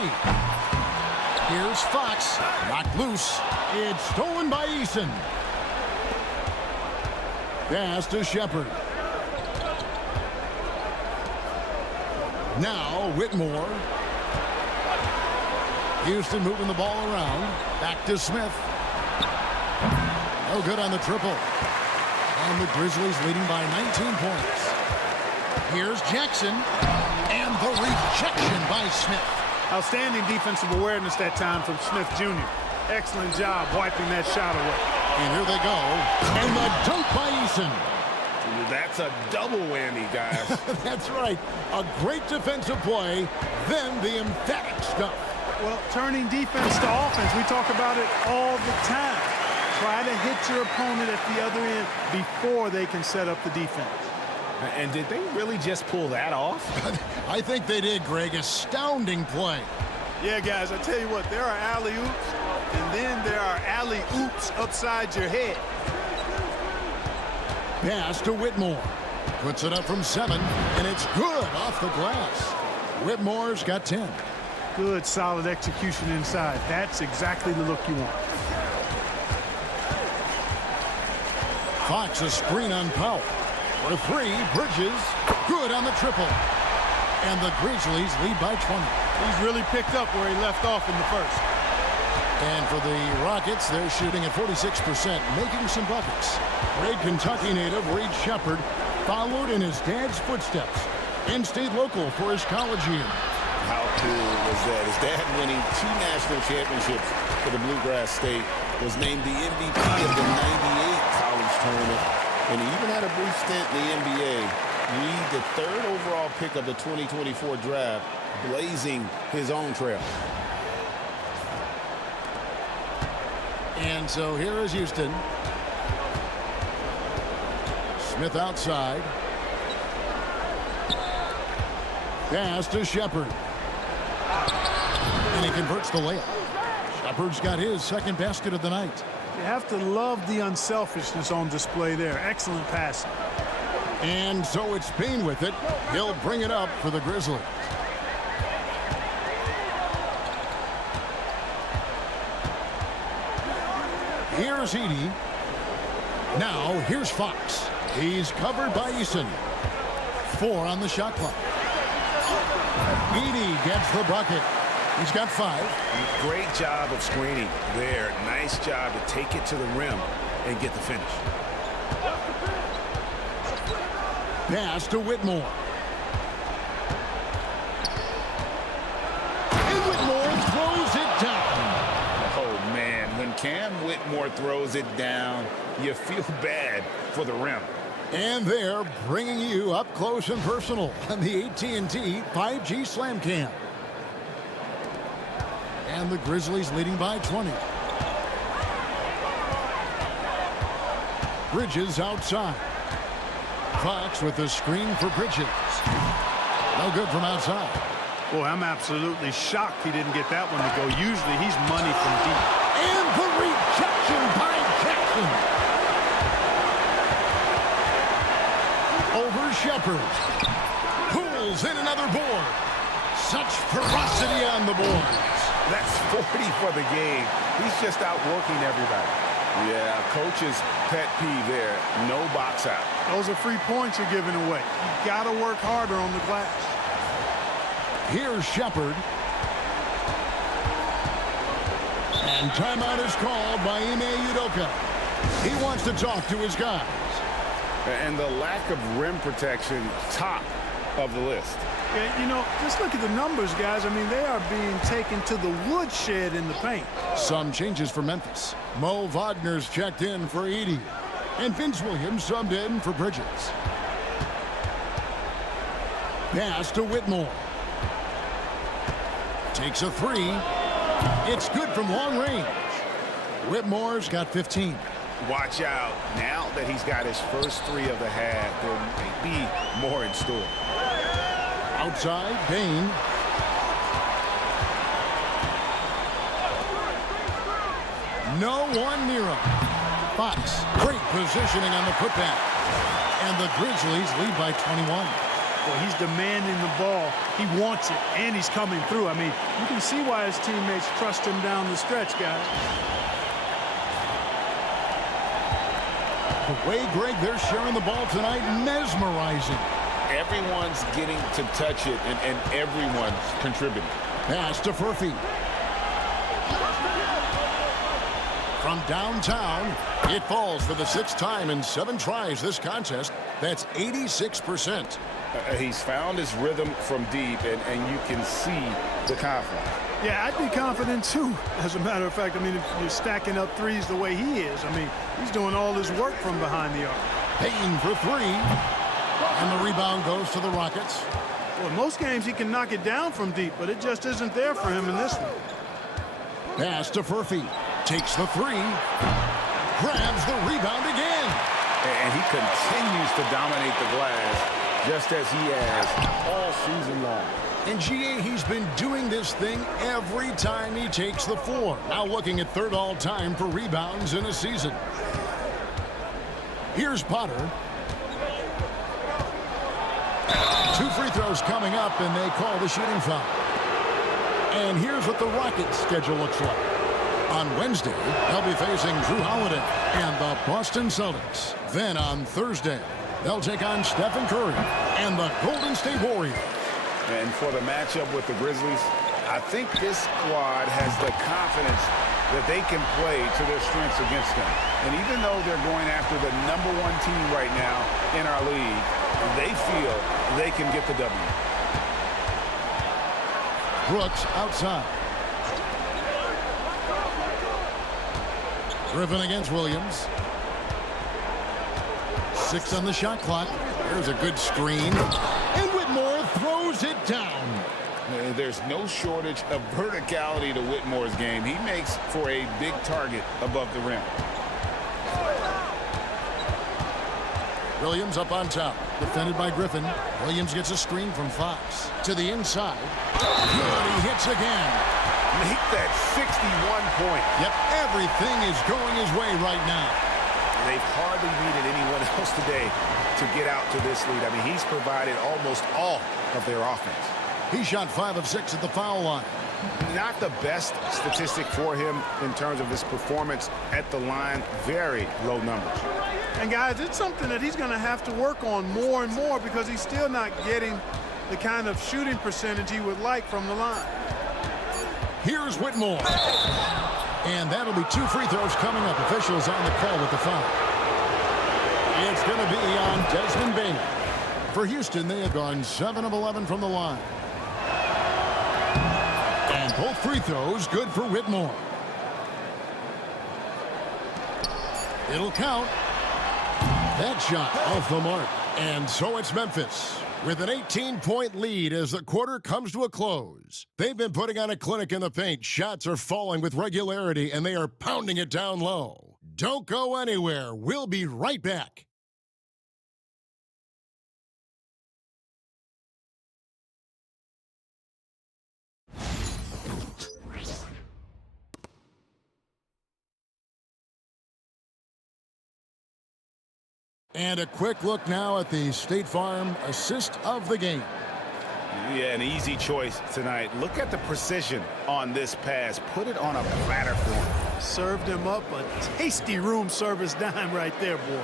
Here's Fox. Knocked loose. It's stolen by Eason. Pass to Shepard. Now Whitmore. Houston moving the ball around. Back to Smith. No good on the triple. And the Grizzlies leading by 19 points. Here's Jackson. And the rejection by Smith. Outstanding defensive awareness that time from Smith Jr. Excellent job wiping that shot away. And here they go. And the dunk by Eason. That's a double whammy, guys. That's right. A great defensive play, then the emphatic stuff. Well, turning defense to offense, we talk about it all the time. Try to hit your opponent at the other end before they can set up the defense. And did they really just pull that off? I think they did, Greg. Astounding play. Yeah, guys, I tell you what, there are alley-oops, and then there are alley-oops upside your head. Pass to Whitmore. Puts it up from 7, and it's good off the glass. Whitmore's got 10. Good, solid execution inside. That's exactly the look you want. Fox a screen on Powell. For 3, Bridges. Good on the triple. And the Grizzlies lead by 20. He's really picked up where he left off in the first. And for the Rockets, they're shooting at 46%, making some buckets. Great Kentucky native Reed Shepard followed in his dad's footsteps and stayed local for his college year. How cool was that? His dad winning 2 national championships for the Bluegrass State, was named the MVP of the '98 college tournament, and he even had a brief stint in the NBA. Reed, the 3rd overall pick of the 2024 draft, blazing his own trail. And so here is Houston. Smith outside. Pass to Shepard. And he converts the layup. Shepard's got his second basket of the night. You have to love the unselfishness on display there. Excellent passing. And so it's Payne with it. He'll bring it up for the Grizzlies. Here's Edey. Now here's Fox. He's covered by Eason. 4 on the shot clock. Edey gets the bucket. He's got 5. Great job of screening there. Nice job to take it to the rim and get the finish. Pass to Whitmore. And Whitmore throws it down. Oh, man, when Cam Whitmore throws it down, you feel bad for the rim. And they're bringing you up close and personal on the AT&T 5G Slam Cam. And the Grizzlies leading by 20. Bridges outside. Fox with the screen for Bridges. No good from outside. Boy, I'm absolutely shocked he didn't get that one to go. Usually he's money from deep. And the rejection by Jackson. Over Shepard. Pulls in another board. Such ferocity on the boards. That's 40 for the game. He's just out working everybody. Yeah, coach's pet peeve there. No box out. Those are free points you're giving away. You got to work harder on the glass. Here's Shepard. And timeout is called by Ime Udoka. He wants to talk to his guys. And the lack of rim protection, top of the list. Yeah, you know, just look at the numbers, guys. I mean, they are being taken to the woodshed in the paint. Some changes for Memphis. Mo Wagner's checked in for Edey. And Vince Williams subbed in for Bridges. Pass to Whitmore. Takes a 3. It's good from long range. Whitmore's got 15. Watch out. Now that he's got his first 3 of the half, there might be more in store. Outside, Payne. No one near him. Fox, great positioning on the putback. And the Grizzlies lead by 21. Well, he's demanding the ball. He wants it, and he's coming through. I mean, you can see why his teammates trust him down the stretch, guys. The way, Greg, they're sharing the ball tonight, mesmerizing. Everyone's getting to touch it, and everyone's contributing. Pass to Furphy. From downtown, it falls for the 6th time in 7 tries this contest. That's 86%. He's found his rhythm from deep, and you can see the confidence. Yeah, I'd be confident, too, as a matter of fact. I mean, if you're stacking up threes the way he is, I mean, he's doing all his work from behind the arc. Payne for 3. And the rebound goes to the Rockets. Well, in most games, he can knock it down from deep, but it just isn't there for him in this one. Pass to Furphy. Takes the 3. Grabs the rebound again. And he continues to dominate the glass, just as he has all season long. And GA, he's been doing this thing every time he takes the floor. Now looking at 3rd all-time for rebounds in a season. Here's Potter. 2 free throws coming up, and they call the shooting foul. And here's what the Rockets' schedule looks like. On Wednesday, they'll be facing Drew Holiday and the Boston Celtics. Then on Thursday, they'll take on Stephen Curry and the Golden State Warriors. And for the matchup with the Grizzlies, I think this squad has the confidence that they can play to their strengths against them. And even though they're going after the #1 team right now in our league, they feel they can get the W. Brooks outside. Griffin against Williams. 6 on the shot clock. There's a good screen. And Whitmore throws it down. There's no shortage of verticality to Whitmore's game. He makes for a big target above the rim. Williams up on top, defended by Griffin. Williams gets a screen from Fox. To the inside. Good, he hits again. Make that 61 point. Yep, everything is going his way right now. They've hardly needed anyone else today to get out to this lead. I mean, he's provided almost all of their offense. He shot 5 of 6 at the foul line. Not the best statistic for him in terms of his performance at the line. Very low numbers. And guys, it's something that he's going to have to work on more and more because he's still not getting the kind of shooting percentage he would like from the line. Here's Whitmore. And that'll be 2 free throws coming up. Officials on the call with the foul. It's going to be on Desmond Bain. For Houston, they have gone 7 of 11 from the line. And both free throws good for Whitmore. It'll count. That shot off the mark. And so it's Memphis with an 18-point lead as the quarter comes to a close. They've been putting on a clinic in the paint. Shots are falling with regularity, and they are pounding it down low. Don't go anywhere. We'll be right back. And a quick look now at the State Farm assist of the game. Yeah, an easy choice tonight. Look at the precision on this pass. Put it on a platter for him. Served him up a tasty room service dime right there, boy.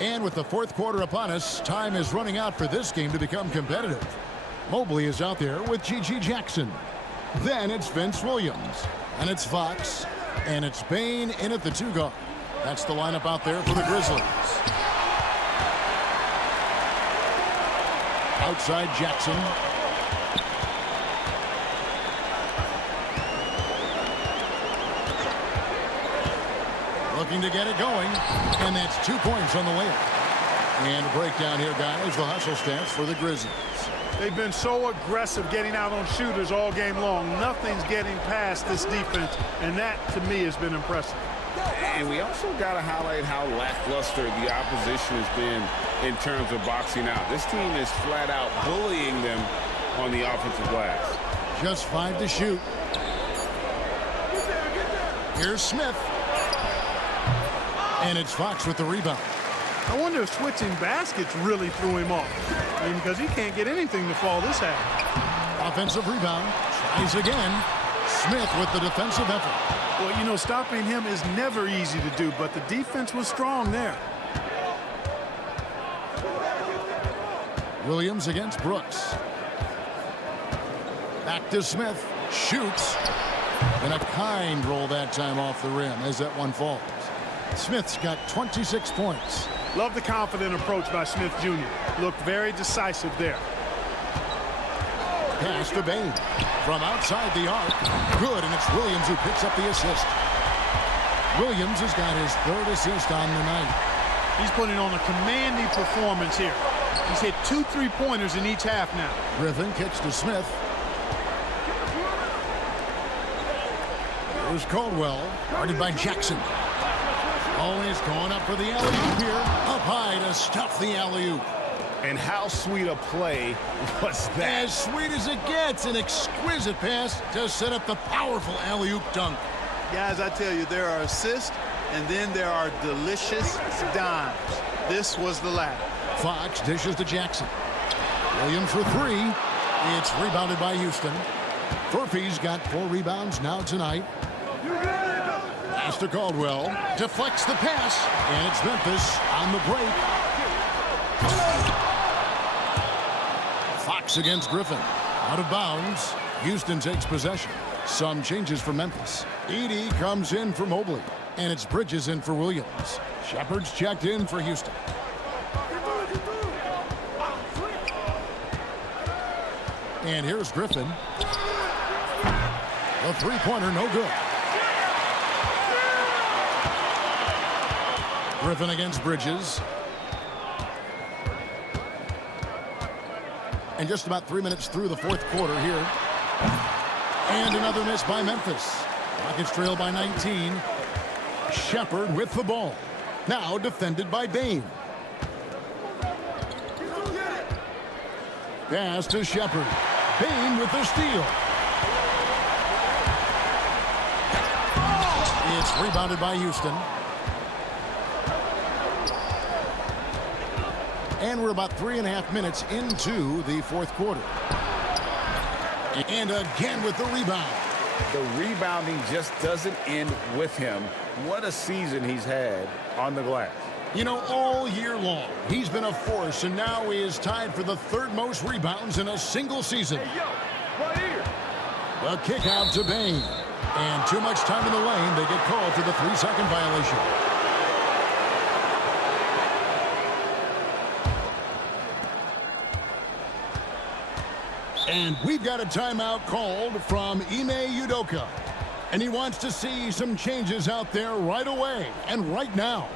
And with the fourth quarter upon us, time is running out for this game to become competitive. Mobley is out there with G.G. Jackson. Then it's Vince Williams. And it's Fox. And it's Bain in at the 2 guard. That's the lineup out there for the Grizzlies. Outside Jackson. Looking to get it going. And that's 2 points on the layup. And a breakdown here, guys. The hustle stance for the Grizzlies. They've been so aggressive getting out on shooters all game long. Nothing's getting past this defense, and that, to me, has been impressive. And we also got to highlight how lackluster the opposition has been in terms of boxing out. This team is flat out bullying them on the offensive glass. Just 5 to shoot. Here's Smith. And it's Fox with the rebound. I wonder if switching baskets really threw him off. I mean, because he can't get anything to fall this half. Offensive rebound. Tries again. Smith with the defensive effort. Well, you know, stopping him is never easy to do, but the defense was strong there. Williams against Brooks. Back to Smith. Shoots. And a kind roll that time off the rim as that one falls. Smith's got 26 points. Love the confident approach by Smith Jr. Looked very decisive there. Pass to Bain. From outside the arc. Good, and it's Williams who picks up the assist. Williams has got his 3rd assist on the night. He's putting on a commanding performance here. He's hit 2 3-pointers in each half now. Griffin kicks to Smith. Here's Caldwell, guarded by Jackson. Always going up for the alley-oop here. Up high to stuff the alley-oop. And how sweet a play was that? As sweet as it gets, an exquisite pass to set up the powerful alley-oop dunk. Guys, I tell you, there are assists, and then there are delicious dimes. This was the latter. Fox dishes to Jackson. Williams for 3. It's rebounded by Houston. Furphy's got 4 rebounds now tonight. Pass to Caldwell. Deflects the pass. And it's Memphis on the break. Fox against Griffin. Out of bounds. Houston takes possession. Some changes for Memphis. Edey comes in for Mobley. And it's Bridges in for Williams. Shepard's checked in for Houston. And here's Griffin. The 3-pointer, no good. Griffin against Bridges. And just about 3 minutes through the fourth quarter here. And another miss by Memphis. Rockets trail by 19. Shepard with the ball. Now defended by Bain. Pass to Shepard. Bain with the steal. It's rebounded by Houston. And we're about 3.5 minutes into the fourth quarter. And again with the rebound. The rebounding just doesn't end with him. What a season he's had on the glass. You know, all year long, he's been a force, and now he is tied for the third most rebounds in a single season. Hey, yo, right here. A kick out to Bain. And too much time in the lane. They get called for the 3-second violation. And we've got a timeout called from Ime Udoka. And he wants to see some changes out there right away and right now.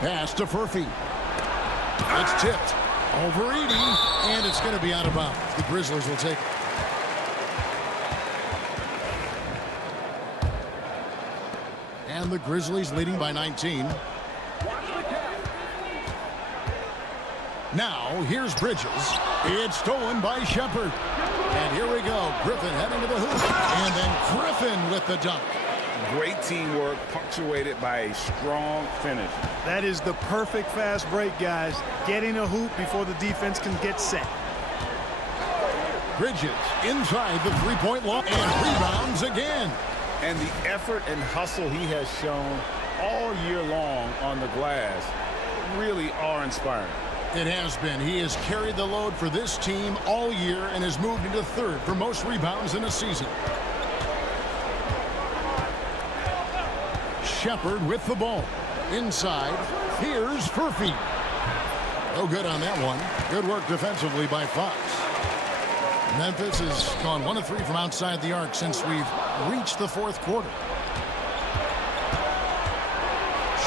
Pass to Furphy. It's tipped. Over 80, and it's going to be out of bounds. The Grizzlies will take it. And the Grizzlies leading by 19. Now, here's Bridges. It's stolen by Shepard. And here we go. Griffin heading to the hoop. And then Griffin with the dunk. Great teamwork, punctuated by a strong finish. That is the perfect fast break, guys. Getting a hoop before the defense can get set. Bridges inside the three-point line and rebounds again. And the effort and hustle he has shown all year long on the glass really are inspiring. It has been. He has carried the load for this team all year and has moved into third for most rebounds in a season. Shepard with the ball. Inside. Here's Furphy. No good on that one. Good work defensively by Fox. Memphis has gone 1 of 3 from outside the arc since we've reached the fourth quarter.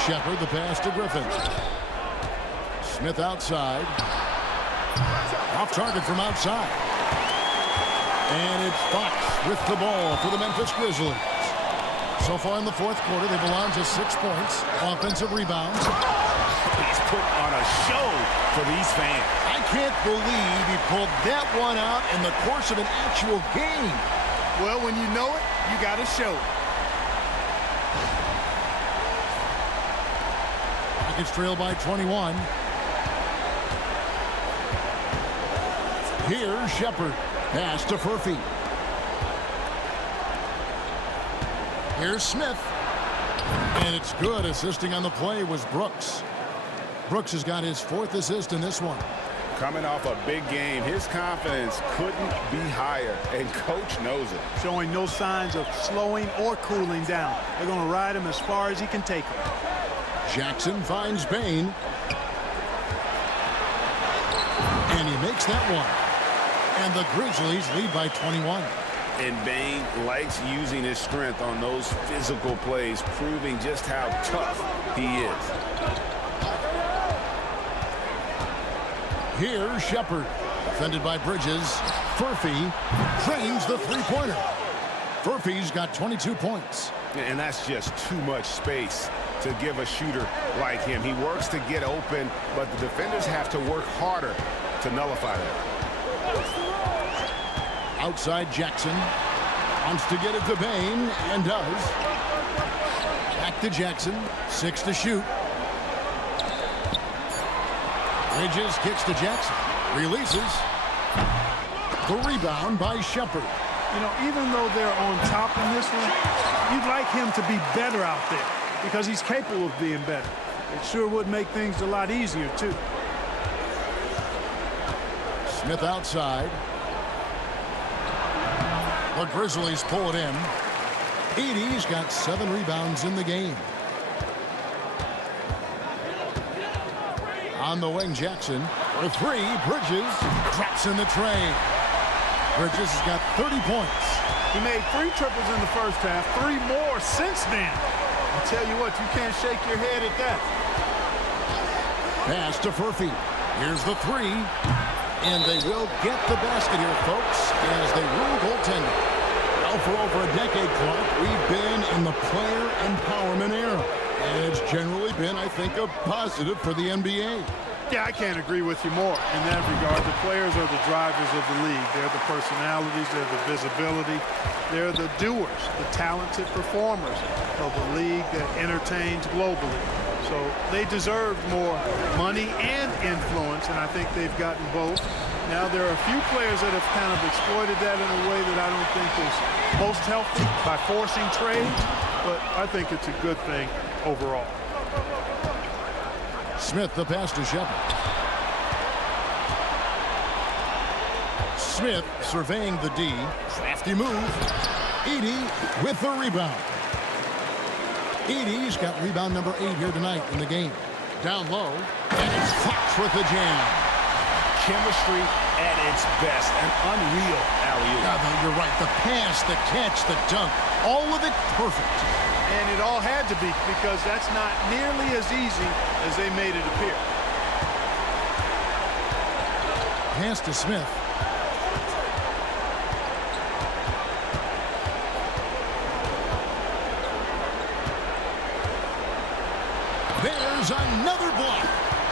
Shepard, the pass to Griffin. Smith outside. Off target from outside. And it's Fox with the ball for the Memphis Grizzlies. So far in the fourth quarter, they've allowed just 6 points. Offensive rebounds. He's put on a show for these fans. I can't believe he pulled that one out in the course of an actual game. Well, when you know it, you got to show it. Rockets trail by 21. Here's Shepard. Pass to Furphy. Here's Smith. And it's good. Assisting on the play was Brooks. Brooks has got his 4th assist in this one. Coming off a big game, his confidence couldn't be higher, and coach knows it. Showing no signs of slowing or cooling down. They're going to ride him as far as he can take him. Jackson finds Bain. And he makes that one. And the Grizzlies lead by 21. And Bain likes using his strength on those physical plays, proving just how tough he is. Here's Shepard. Defended by Bridges. Furphy drains the three-pointer. Furphy's got 22 points. And that's just too much space to give a shooter like him. He works to get open, but the defenders have to work harder to nullify that. Outside Jackson. Wants to get it to Bain, and does. Back to Jackson. 6 to shoot. Bridges kicks to Jackson. Releases. The rebound by Shepard. You know, even though they're on top in this one, you'd like him to be better out there because he's capable of being better. It sure would make things a lot easier, too. Smith outside. The Grizzlies pull it in. Edey's got 7 rebounds in the game. On the wing, Jackson for 3. Bridges drops in the tray. Bridges has got 30 points. He made 3 triples in the first half, 3 more since then. I tell you what, you can't shake your head at that. Pass to Furphy. Here's the 3. And they will get the basket here, folks, as they rule goaltending. Well, for over a decade, Clark, we've been in the player empowerment era. And it's generally been, I think, a positive for the NBA. Yeah, I can't agree with you more in that regard. The players are the drivers of the league. They're the personalities. They're the visibility. They're the doers, the talented performers of a league that entertains globally. So they deserve more money and influence, and I think they've gotten both. Now, there are a few players that have kind of exploited that in a way that I don't think is most healthy by forcing trades, but I think it's a good thing overall. Smith, the pass to Shepard. Smith surveying the D. Crafty move. Edey with the rebound. Edey's got rebound number 8 here tonight in the game. Down low, and it's Fox with the jam. Chemistry at its best. An unreal alley-oop. Yeah, you're right. The pass, the catch, the dunk, all of it perfect. And it all had to be, because that's not nearly as easy as they made it appear. Pass to Smith. There's another block,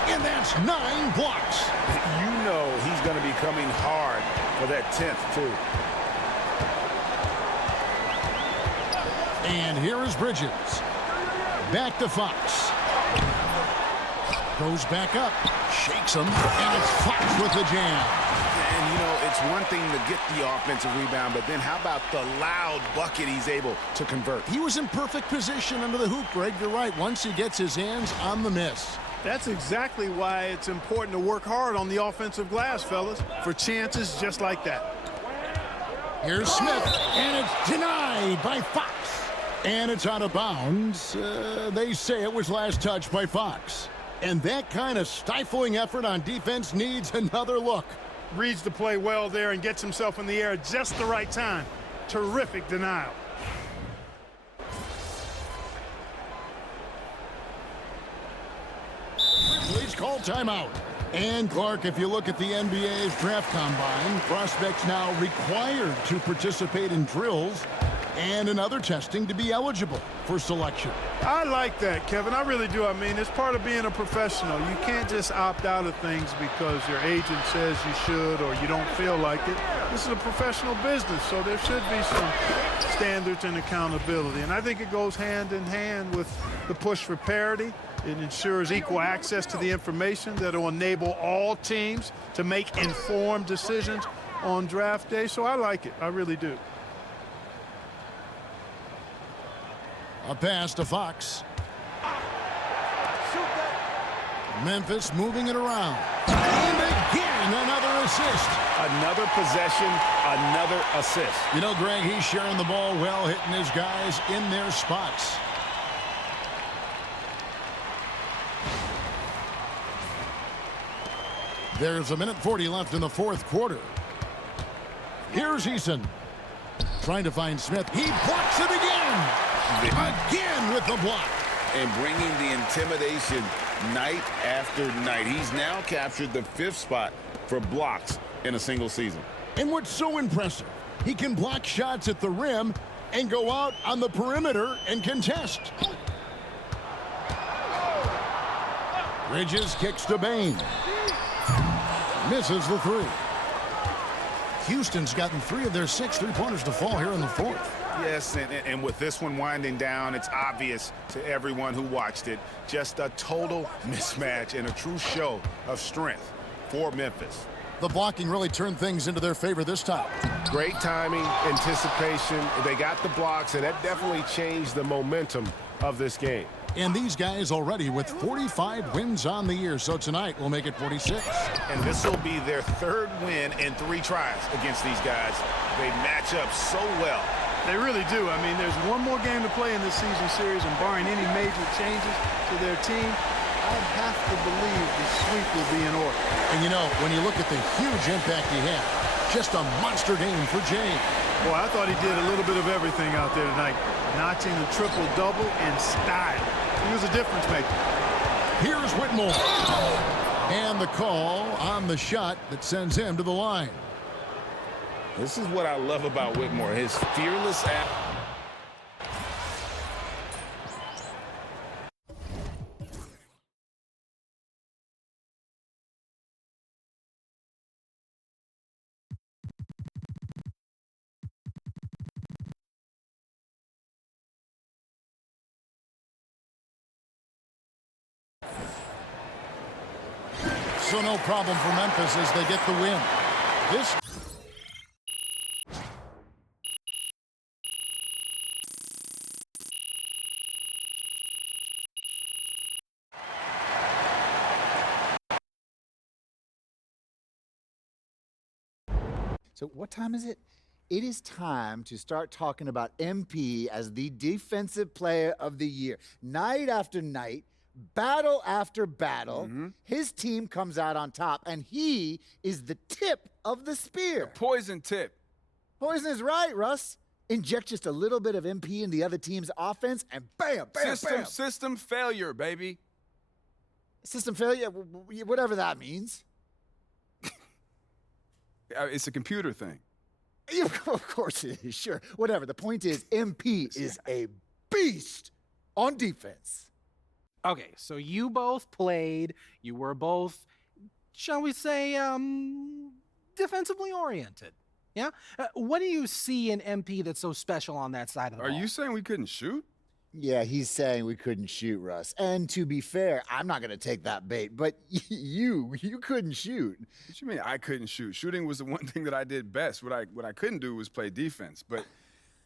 and that's 9 blocks. You know he's going to be coming hard for that 10th, too. And here is Bridges. Back to Fox. Goes back up. Shakes him. And it's Fox with the jam. And, you know, it's one thing to get the offensive rebound, but then how about the loud bucket he's able to convert? He was in perfect position under the hoop, Greg. You're right. Once he gets his hands on the miss. That's exactly why it's important to work hard on the offensive glass, fellas, for chances just like that. Here's Smith. And it's denied by Fox. And it's out of bounds. They say it was last touched by Fox. And that kind of stifling effort on defense needs another look. Reads the play well there and gets himself in the air at just the right time. Terrific denial. Please call timeout. And Clark, if you look at the NBA's draft combine, prospects now required to participate in drills and in other testing to be eligible for selection. I like that, Kevin. I really do. I mean, it's part of being a professional. You can't just opt out of things because your agent says you should or you don't feel like it. This is a professional business, so there should be some standards and accountability. And I think it goes hand in hand with the push for parity. It ensures equal access to the information that will enable all teams to make informed decisions on draft day. So I like it. I really do. A pass to Fox. Memphis moving it around. And again, another assist. Another possession, another assist. You know, Greg, he's sharing the ball well, hitting his guys in their spots. There's 1:40 left in the fourth quarter. Here's Eason. Trying to find Smith. He blocks it again. Again with the block. And bringing the intimidation night after night. He's now captured the 5th spot for blocks in a single season. And what's so impressive, he can block shots at the rim and go out on the perimeter and contest. Bridges kicks to Bain. Misses the 3. Houston's gotten 3 of their 6 3-pointers to fall here in the fourth. Yes, and with this one winding down, it's obvious to everyone who watched it. Just a total mismatch and a true show of strength for Memphis. The blocking really turned things into their favor this time. Great timing, anticipation. They got the blocks, and that definitely changed the momentum of this game. And these guys already with 45 wins on the year. So tonight we'll make it 46. And this will be their 3rd win in 3 tries against these guys. They match up so well. They really do. I mean, there's one more game to play in this season series, and barring any major changes to their team, I'd have to believe the sweep will be in order. And you know, when you look at the huge impact he had, just a monster game for Jay. Boy, I thought he did a little bit of everything out there tonight, notching the triple-double in style. He was a difference maker. Here's Whitmore. And the call on the shot that sends him to the line. This is what I love about Whitmore, his fearless So no problem for Memphis as they get the win. This So what time is it? It is time to start talking about MP as the defensive player of the year. Night after night, battle after battle, his team comes out on top, and he is the tip of the spear. Poison tip. Poison is right, Russ. Inject just a little bit of MP in the other team's offense, and bam, bam, bam. System failure, baby. System failure, whatever that means. It's a computer thing. Of course it is, sure. Whatever. The point is, MP is a beast on defense. Okay, so you both played. You were both, shall we say, defensively oriented. Yeah? What do you see in MP that's so special on that side of the ball? Are you saying we couldn't shoot? Yeah, he's saying we couldn't shoot, Russ. And to be fair, I'm not going to take that bait, but you couldn't shoot. What you mean I couldn't shoot? Shooting was the one thing that I did best. What I couldn't do was play defense. But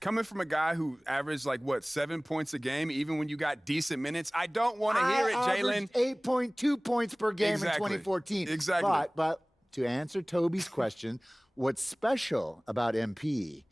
coming from a guy who averaged, 7 points a game, even when you got decent minutes, I don't want to hear it, Jalen. 8.2 points per game Exactly. in 2014. Exactly. But to answer Toby's question, what's special about MP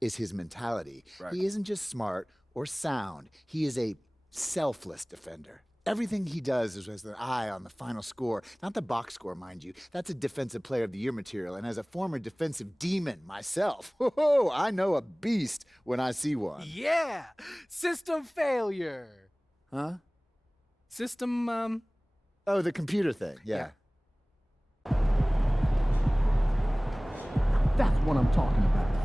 is his mentality. Right. He isn't just smart or sound. He is a selfless defender. Everything he does is with an eye on the final score, not the box score, mind you. That's a defensive player of the year material. And as a former defensive demon myself, I know a beast when I see one. Yeah! System failure. Huh? System, Oh, the computer thing, yeah. That's what I'm talking about.